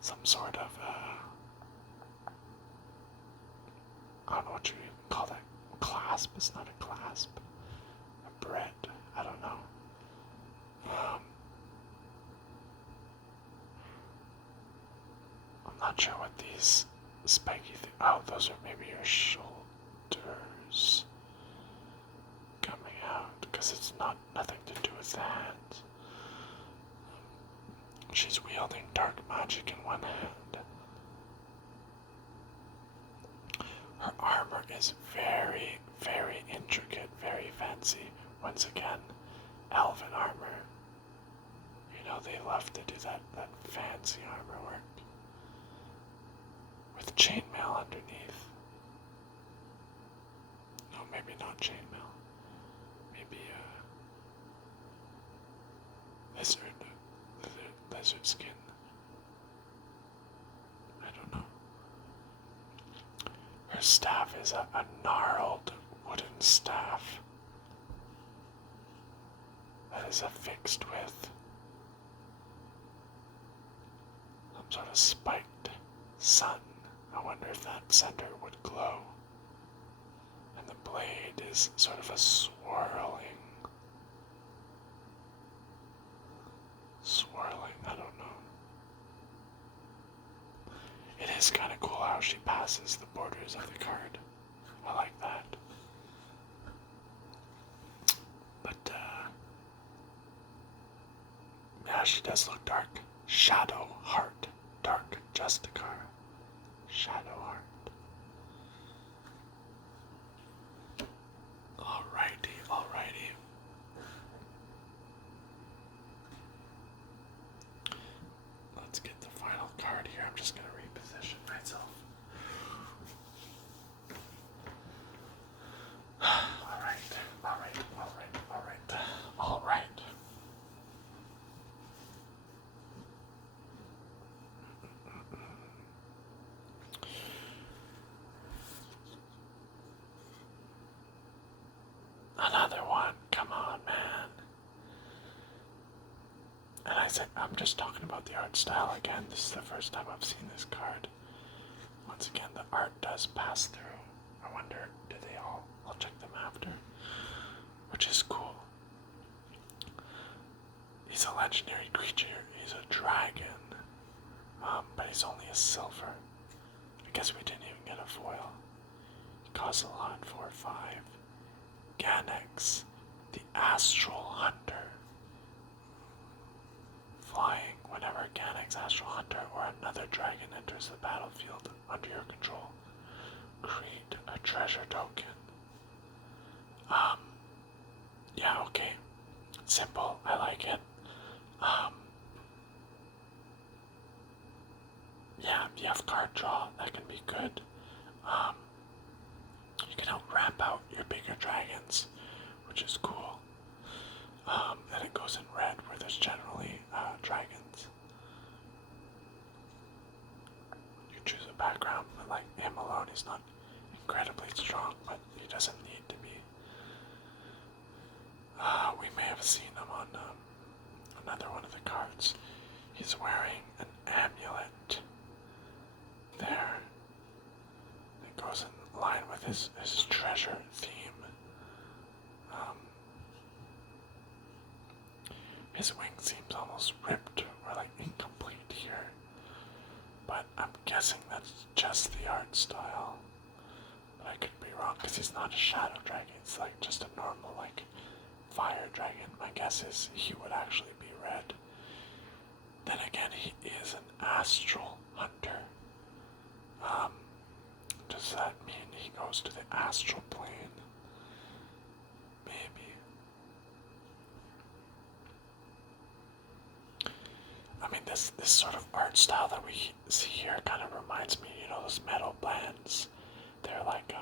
some sort of I don't know what you even call that. Clasp? It's not a clasp. A bread. I don't know. I'm not sure what these spiky things. Oh, those are maybe your shoulders coming out, because it's not nothing to do with the hands. She's wielding dark magic in one hand. Her armor is very, very intricate, very fancy. Once again, elven armor. You know, they love to do that fancy armor work. With chainmail underneath. No, maybe not chainmail. Maybe lizard skin. I don't know. Her staff is a gnarled wooden staff that is affixed with some sort of spiked sun. I wonder if that center would glow. And the blade is sort of a swirling, I don't know. It is kind of cool how she passes the borders of the card. I like that. But, yeah, she does look dark. Shadow Heart. Dark Justicar. Shadow Heart. Alrighty. Let's get the final card here. I'm just gonna reposition myself. Alright. Another one. Come on, man. And I said, I'm just talking about the art style again. This is the first time I've seen this card. Once again, the art does pass through. I wonder, do they all? I'll check them after. Which is cool. He's a legendary creature. He's a dragon. But he's only a silver. I guess we didn't even get a foil. He costs a lot, 4 or 5. Ganex, the Astral Hunter. Flying whenever Ganex, Astral Hunter, or another dragon enters the battlefield under your control. Create a treasure token. Yeah, okay. Simple, I like it. Yeah, if you have card draw, that can be good. You can help ramp out your bigger dragons, which is cool. And it goes in red, where there's generally dragons. You choose a background, but like him alone, he's not incredibly strong, but he doesn't need to be. We may have seen him on another one of the cards. He's wearing an amulet there. It goes in line with his treasure theme. His wing seems almost ripped or like incomplete here, but I'm guessing that's just the art style. But I could be wrong, because he's not a shadow dragon. It's like just a normal like fire dragon. My guess is he would actually be red. Then again, he is an astral hunter. Does that mean he goes to the astral plane? Maybe. I mean, this sort of art style that we see here kind of reminds me, you know, those metal bands. They're like,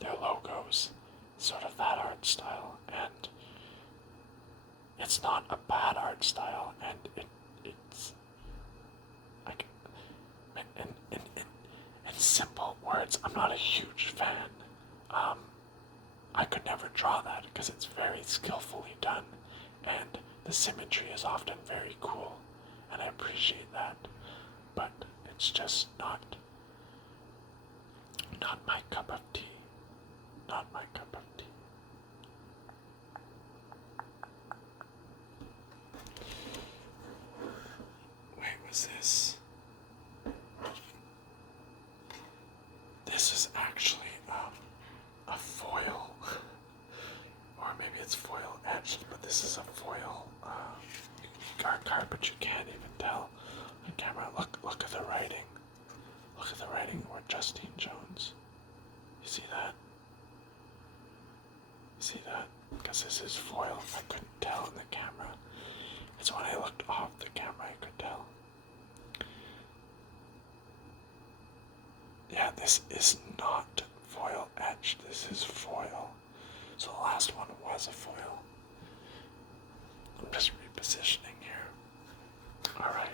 their logos, sort of that art style, and it's not a bad art style, and it's like, in simple words, I'm not a huge fan. I could never draw that because it's very skillfully done, and the symmetry is often very cool, and I appreciate that, but it's just not my cup of tea. Not my cup of tea. Wait, was this? This is actually a foil, or maybe it's foil etched, but this is a foil card, but you can't even tell on camera. Look at the writing. Look at the writing. Or Justine Jones. You see that? You see that? Because this is foil. I couldn't tell in the camera. It's when I looked off the camera I could tell. Yeah, this is not foil etched. This is foil. So the last one was a foil. I'm just repositioning here. Alright.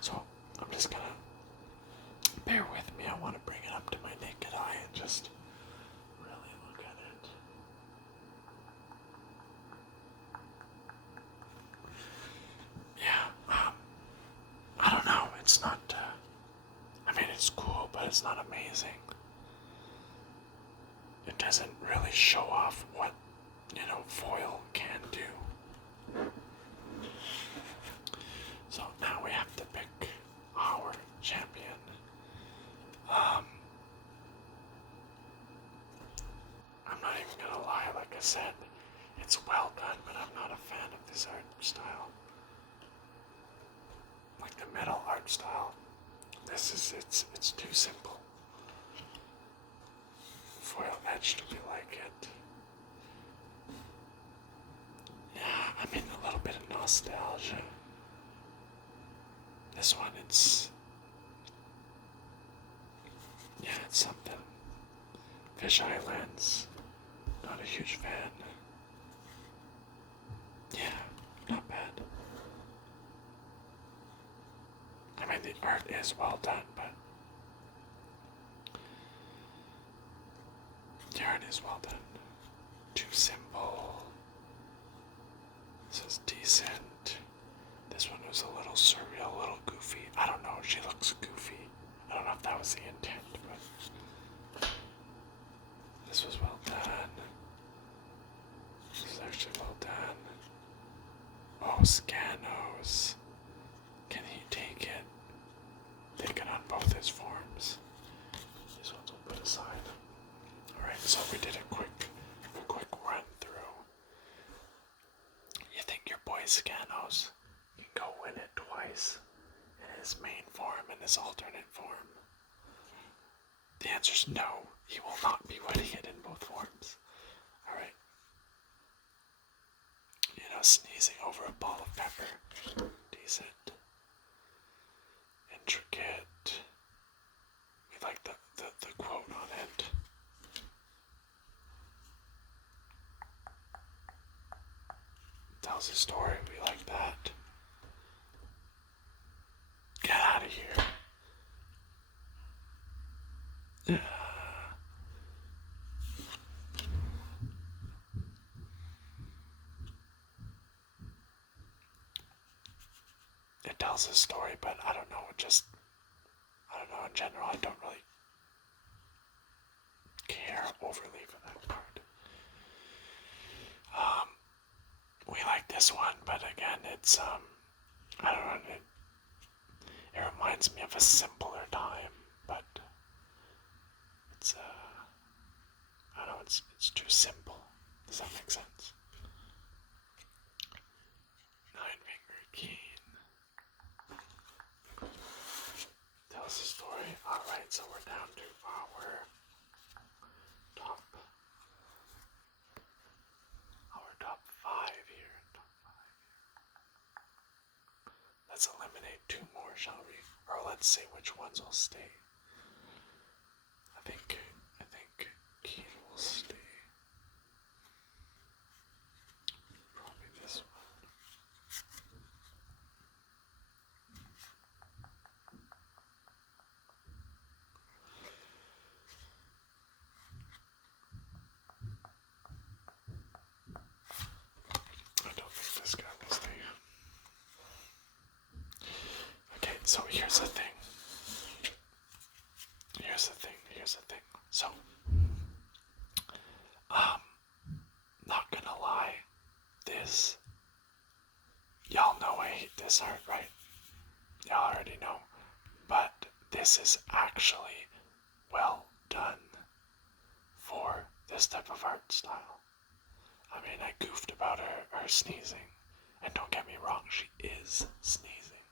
So I'm just gonna bear with me. I want to bring it up to my naked eye and just really look at it. Yeah, I don't know. It's not, I mean, it's cool, but it's not amazing. It doesn't really show off what, foil can do. So now we have to pick our champion. I'm not even gonna lie, like I said, it's well done, but I'm not a fan of this art style. Like the metal art style. It's too simple. Foil etched, we like it. Yeah, I mean a little bit of nostalgia. This one, it's something. Fish Islands, not a huge fan. Yeah, not bad. I mean, the art is well done, but the art is well done. Too simple. This is decent. This one was a little surreal, a little goofy. I don't know, she looks goofy. I don't know if that was the intent, but this was well done. This is actually well done. Oh, Scanos. Can he take it? Take it on both his forms. These ones we'll put aside. Alright, so we did a quick run through. You think your boy Scanos can go win it twice in his main form and his alternate form? The answer's no. He will not be winning it in both forms. Alright. Sneezing over a ball of pepper. Decent. Intricate. We like the quote on it. Tells a story. We like that. Get out of here. It tells a story, but I don't know. In general, I don't really care overly for that part. We like this one, but again, it's I don't know. It reminds me of a simpler time, but it's I don't know. It's too simple. Does that make sense? Nine-finger keen. Tells a story. Alright, so we're down to our top five here. Let's eliminate two more, shall we? Or let's see which ones will stay. I think Keen will stay. Probably this one. I don't think this guy will So here's the thing. So, not gonna lie, this, y'all know I hate this art, right? Y'all already know. But this is actually well done for this type of art style. I mean, I goofed about her sneezing, and don't get me wrong, she is sneezing,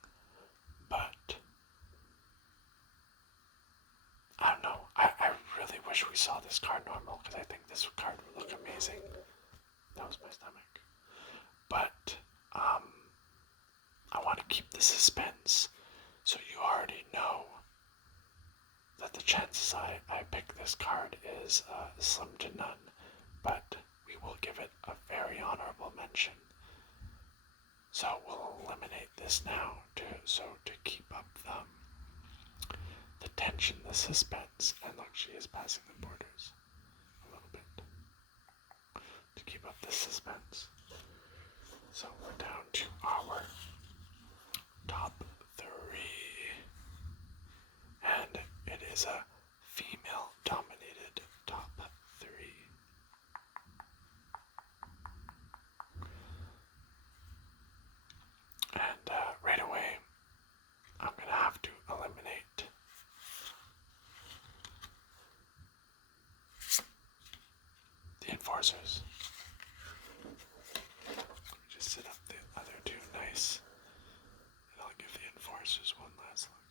but I don't know, I really wish we saw this card normal, because I think this card would look amazing. That was my stomach. But, I want to keep the suspense, so you already know that the chances I pick this card is slim to none, but we will give it a very honorable mention. So we'll eliminate this now to keep up the tension, the suspense, and look, she is passing the borders a little bit to keep up the suspense. So we're down to our top 3, and it is a female-dominated top 3. And right away, I'm gonna have to eliminate the enforcers. Just set up the other 2 nice, and I'll give the enforcers one last look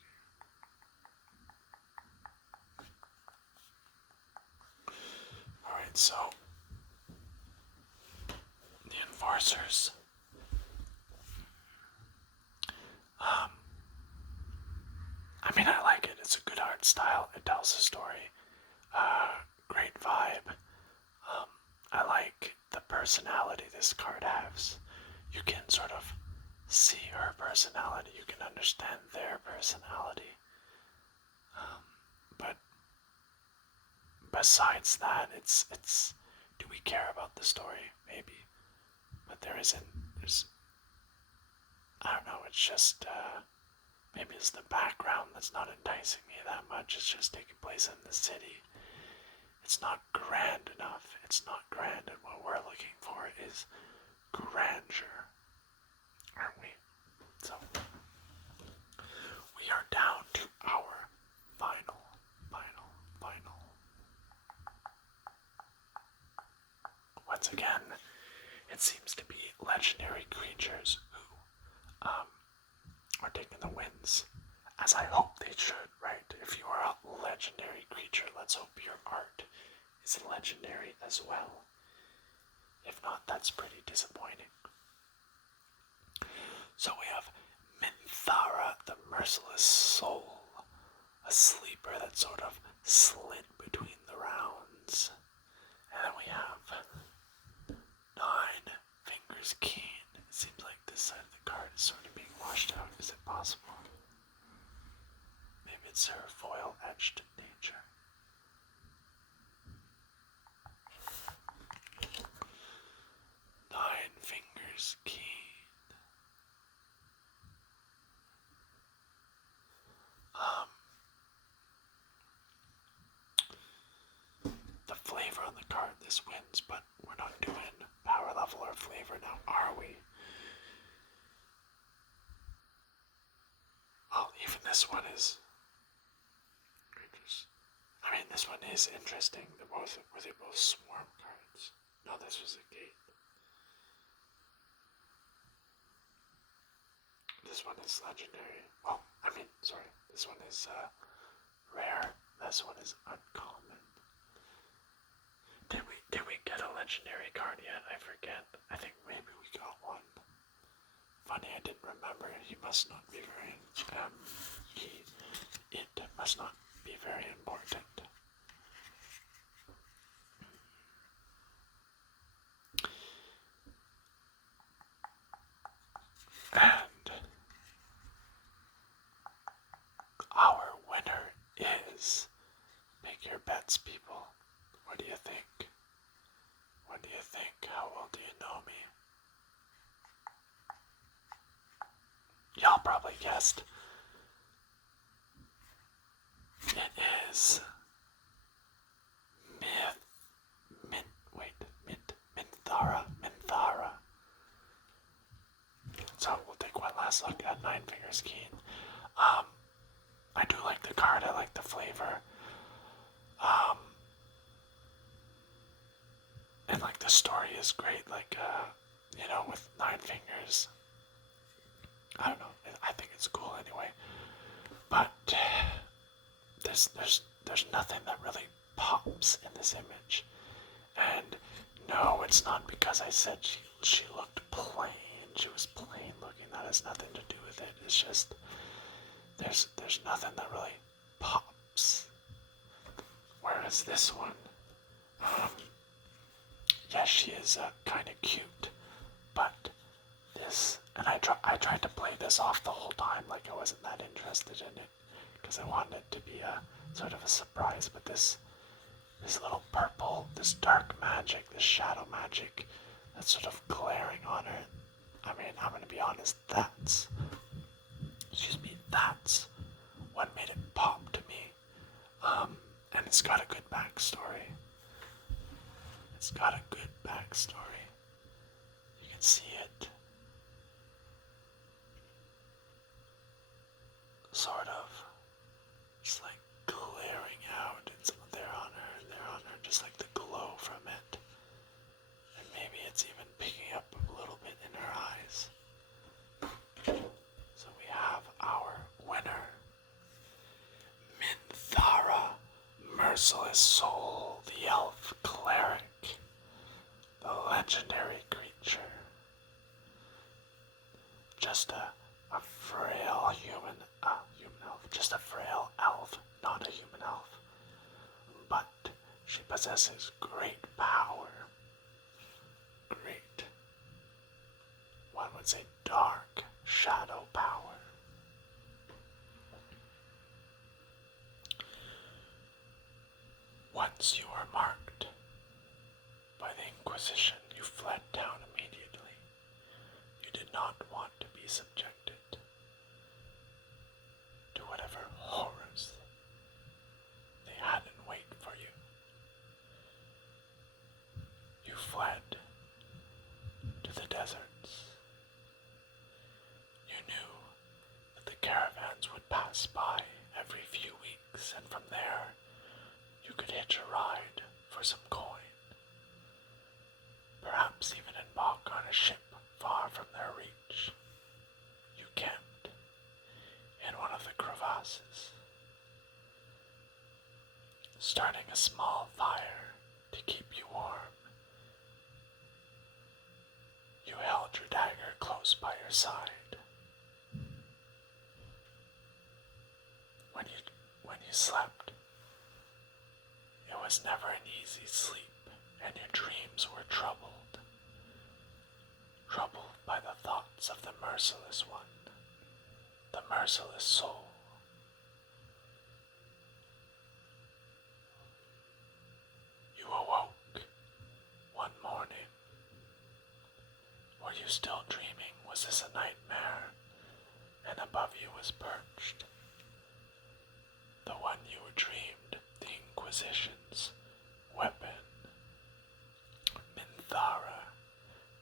here. Alright, so the enforcers. I mean, I like it. It's a good art style. It tells a story. Great vibe. I like the personality this card has. You can sort of see her personality. You can understand their personality. But besides that, it's. Do we care about the story? Maybe, but there isn't. I don't know. It's just. Maybe it's the background that's not enticing me that much. It's just taking place in the city. It's not grand enough. It's not grand, and what we're looking for is grandeur, aren't we? So, we are down to our final. Once again, it seems to be legendary creatures who are taking the wins, as I hope they should, right? If you are a legendary creature, let's hope your art is legendary as well. If not, that's pretty disappointing. So we have Minthara, the Merciless Soul, a sleeper that sort of slid between the rounds. And then we have 9 Fingers Keen. It seems like this side of the card is sort of being washed out. Is it possible? Maybe it's her foil-etched nature. Nine Fingers Keen. The flavor on the card, this wins, but we're not doing power level or flavor now, are we? Oh, even this one is. I mean, this one is interesting. Were they both swarm cards? No, this was a gate. This one is legendary. Well, I mean, sorry. This one is rare. This one is uncommon. Did we get a legendary card yet? I forget. I think maybe we got one. Funny, I didn't remember. He must not be very. It must not be very important. And our winner is. Make your bets, people. What do you think? What do you think? How well do you know me? Y'all probably guessed. is Minthara. So we'll take one last look at Nine Fingers Keen. I do like the card, I like the flavor. And like the story is great, like with Nine Fingers. I don't know, I think it's cool anyway. But there's nothing that really pops in this image. And no, it's not because I said she looked plain. She was plain looking. That has nothing to do with it. It's just there's nothing that really pops. Whereas this one, yes, she is kind of cute, but this, and I tried to play this off the whole time, like I wasn't that interested in it, because I wanted it to be a sort of a surprise. But this little purple, this dark magic, this shadow magic, that's sort of glaring on her. I mean, I'm gonna be honest, that's what made it pop to me. And it's got a good backstory. You can see it. Sort of. It's like glaring out. It's there on her, just like the glow from it. And maybe it's even picking up a little bit in her eyes. So we have our winner. Minthara, Merciless Soul, the Elf Cleric, the legendary creature. Just a frail human elf. Just a frail elf, not a human elf. But she possesses great power. Great. One would say dark shadow power. Once you were marked by the Inquisition, you fled town immediately. You did not want to be subjected to whatever horrors they had in wait for you. You fled to the deserts. You knew that the caravans would pass by every few weeks, and from there you could hitch a ride for some coin. Perhaps even embark on a ship far from their reach. You camped in one of the crevasses, starting a small fire to keep you warm. You held your dagger close by your side. When you slept, it was never an easy sleep, and your dreams were troubled by the thoughts of the Merciless One, the Merciless Soul. You awoke one morning. Were you still dreaming? Was this a nightmare? And above you was perched the one you dreamed, the Inquisition's weapon. Minthara,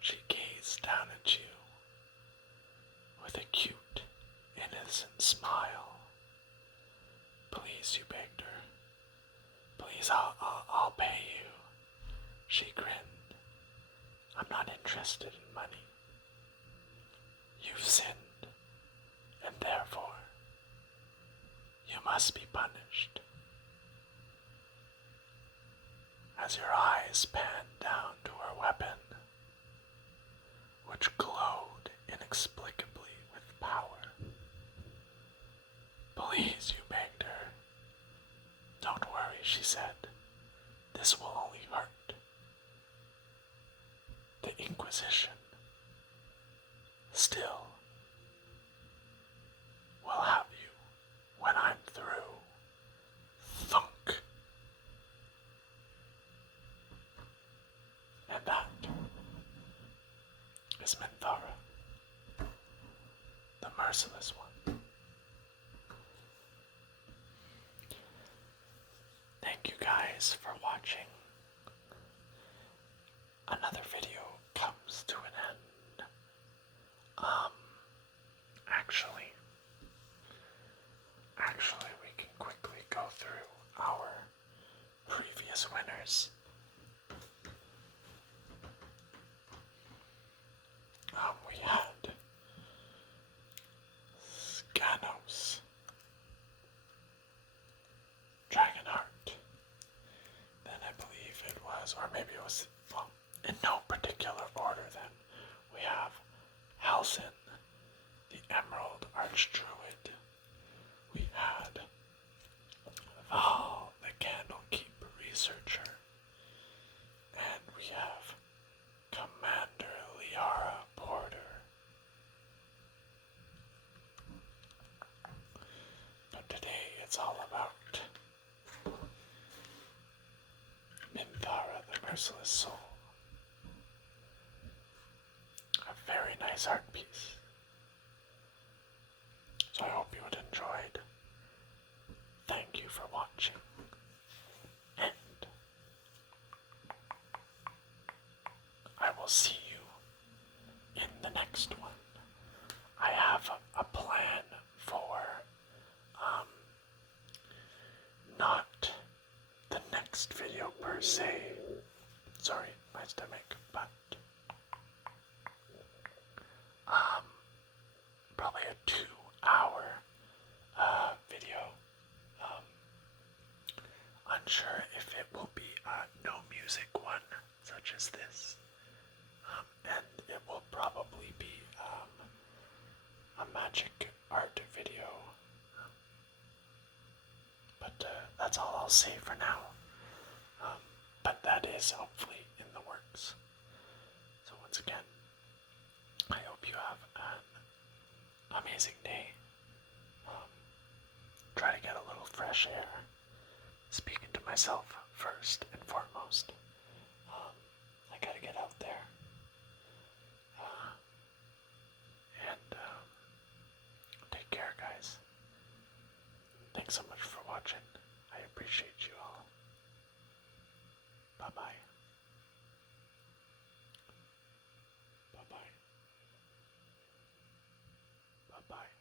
she gazed down at you with a cute, innocent smile. Please, you begged her. Please, I'll pay you. She grinned. I'm not interested in money. You've sinned, and therefore you must be punished. As your eyes panned down to her weapon, which glowed inexplicably with power. Please, you begged her. Don't worry, she said. This will only hurt. The Inquisition still will have you when I'm through. Thunk. And that is Minthara, the Merciless One. guys for watching. Another video comes to an end. Actually, we can quickly go through our previous winners. We had Scanos, Dragonheart, then I believe it was, or maybe it was, well, in no particular order then, we have Halsin, the Emerald Archdruid. We had Val, the Candlekeep Researcher. And we have Commander Liara Porter. But today it's all about Minthara, the Merciless Soul. A very nice art piece. So I hope you enjoyed. Thank you for watching. And I will see you in the next one. I have a plan for not the next video per se. Sorry, my stomach, but probably a 2-hour video. Unsure if it will be a no music one, such as this. And it will probably be a magic art video. But that's all I'll say for now. But that is hopefully in the works. So once again, I hope you have an amazing day. Try to get a little fresh air. Speaking to myself first and foremost. I gotta get out there. And take care, guys. Thanks so much for watching. I appreciate you all. Bye-bye. Bye-bye. Bye-bye.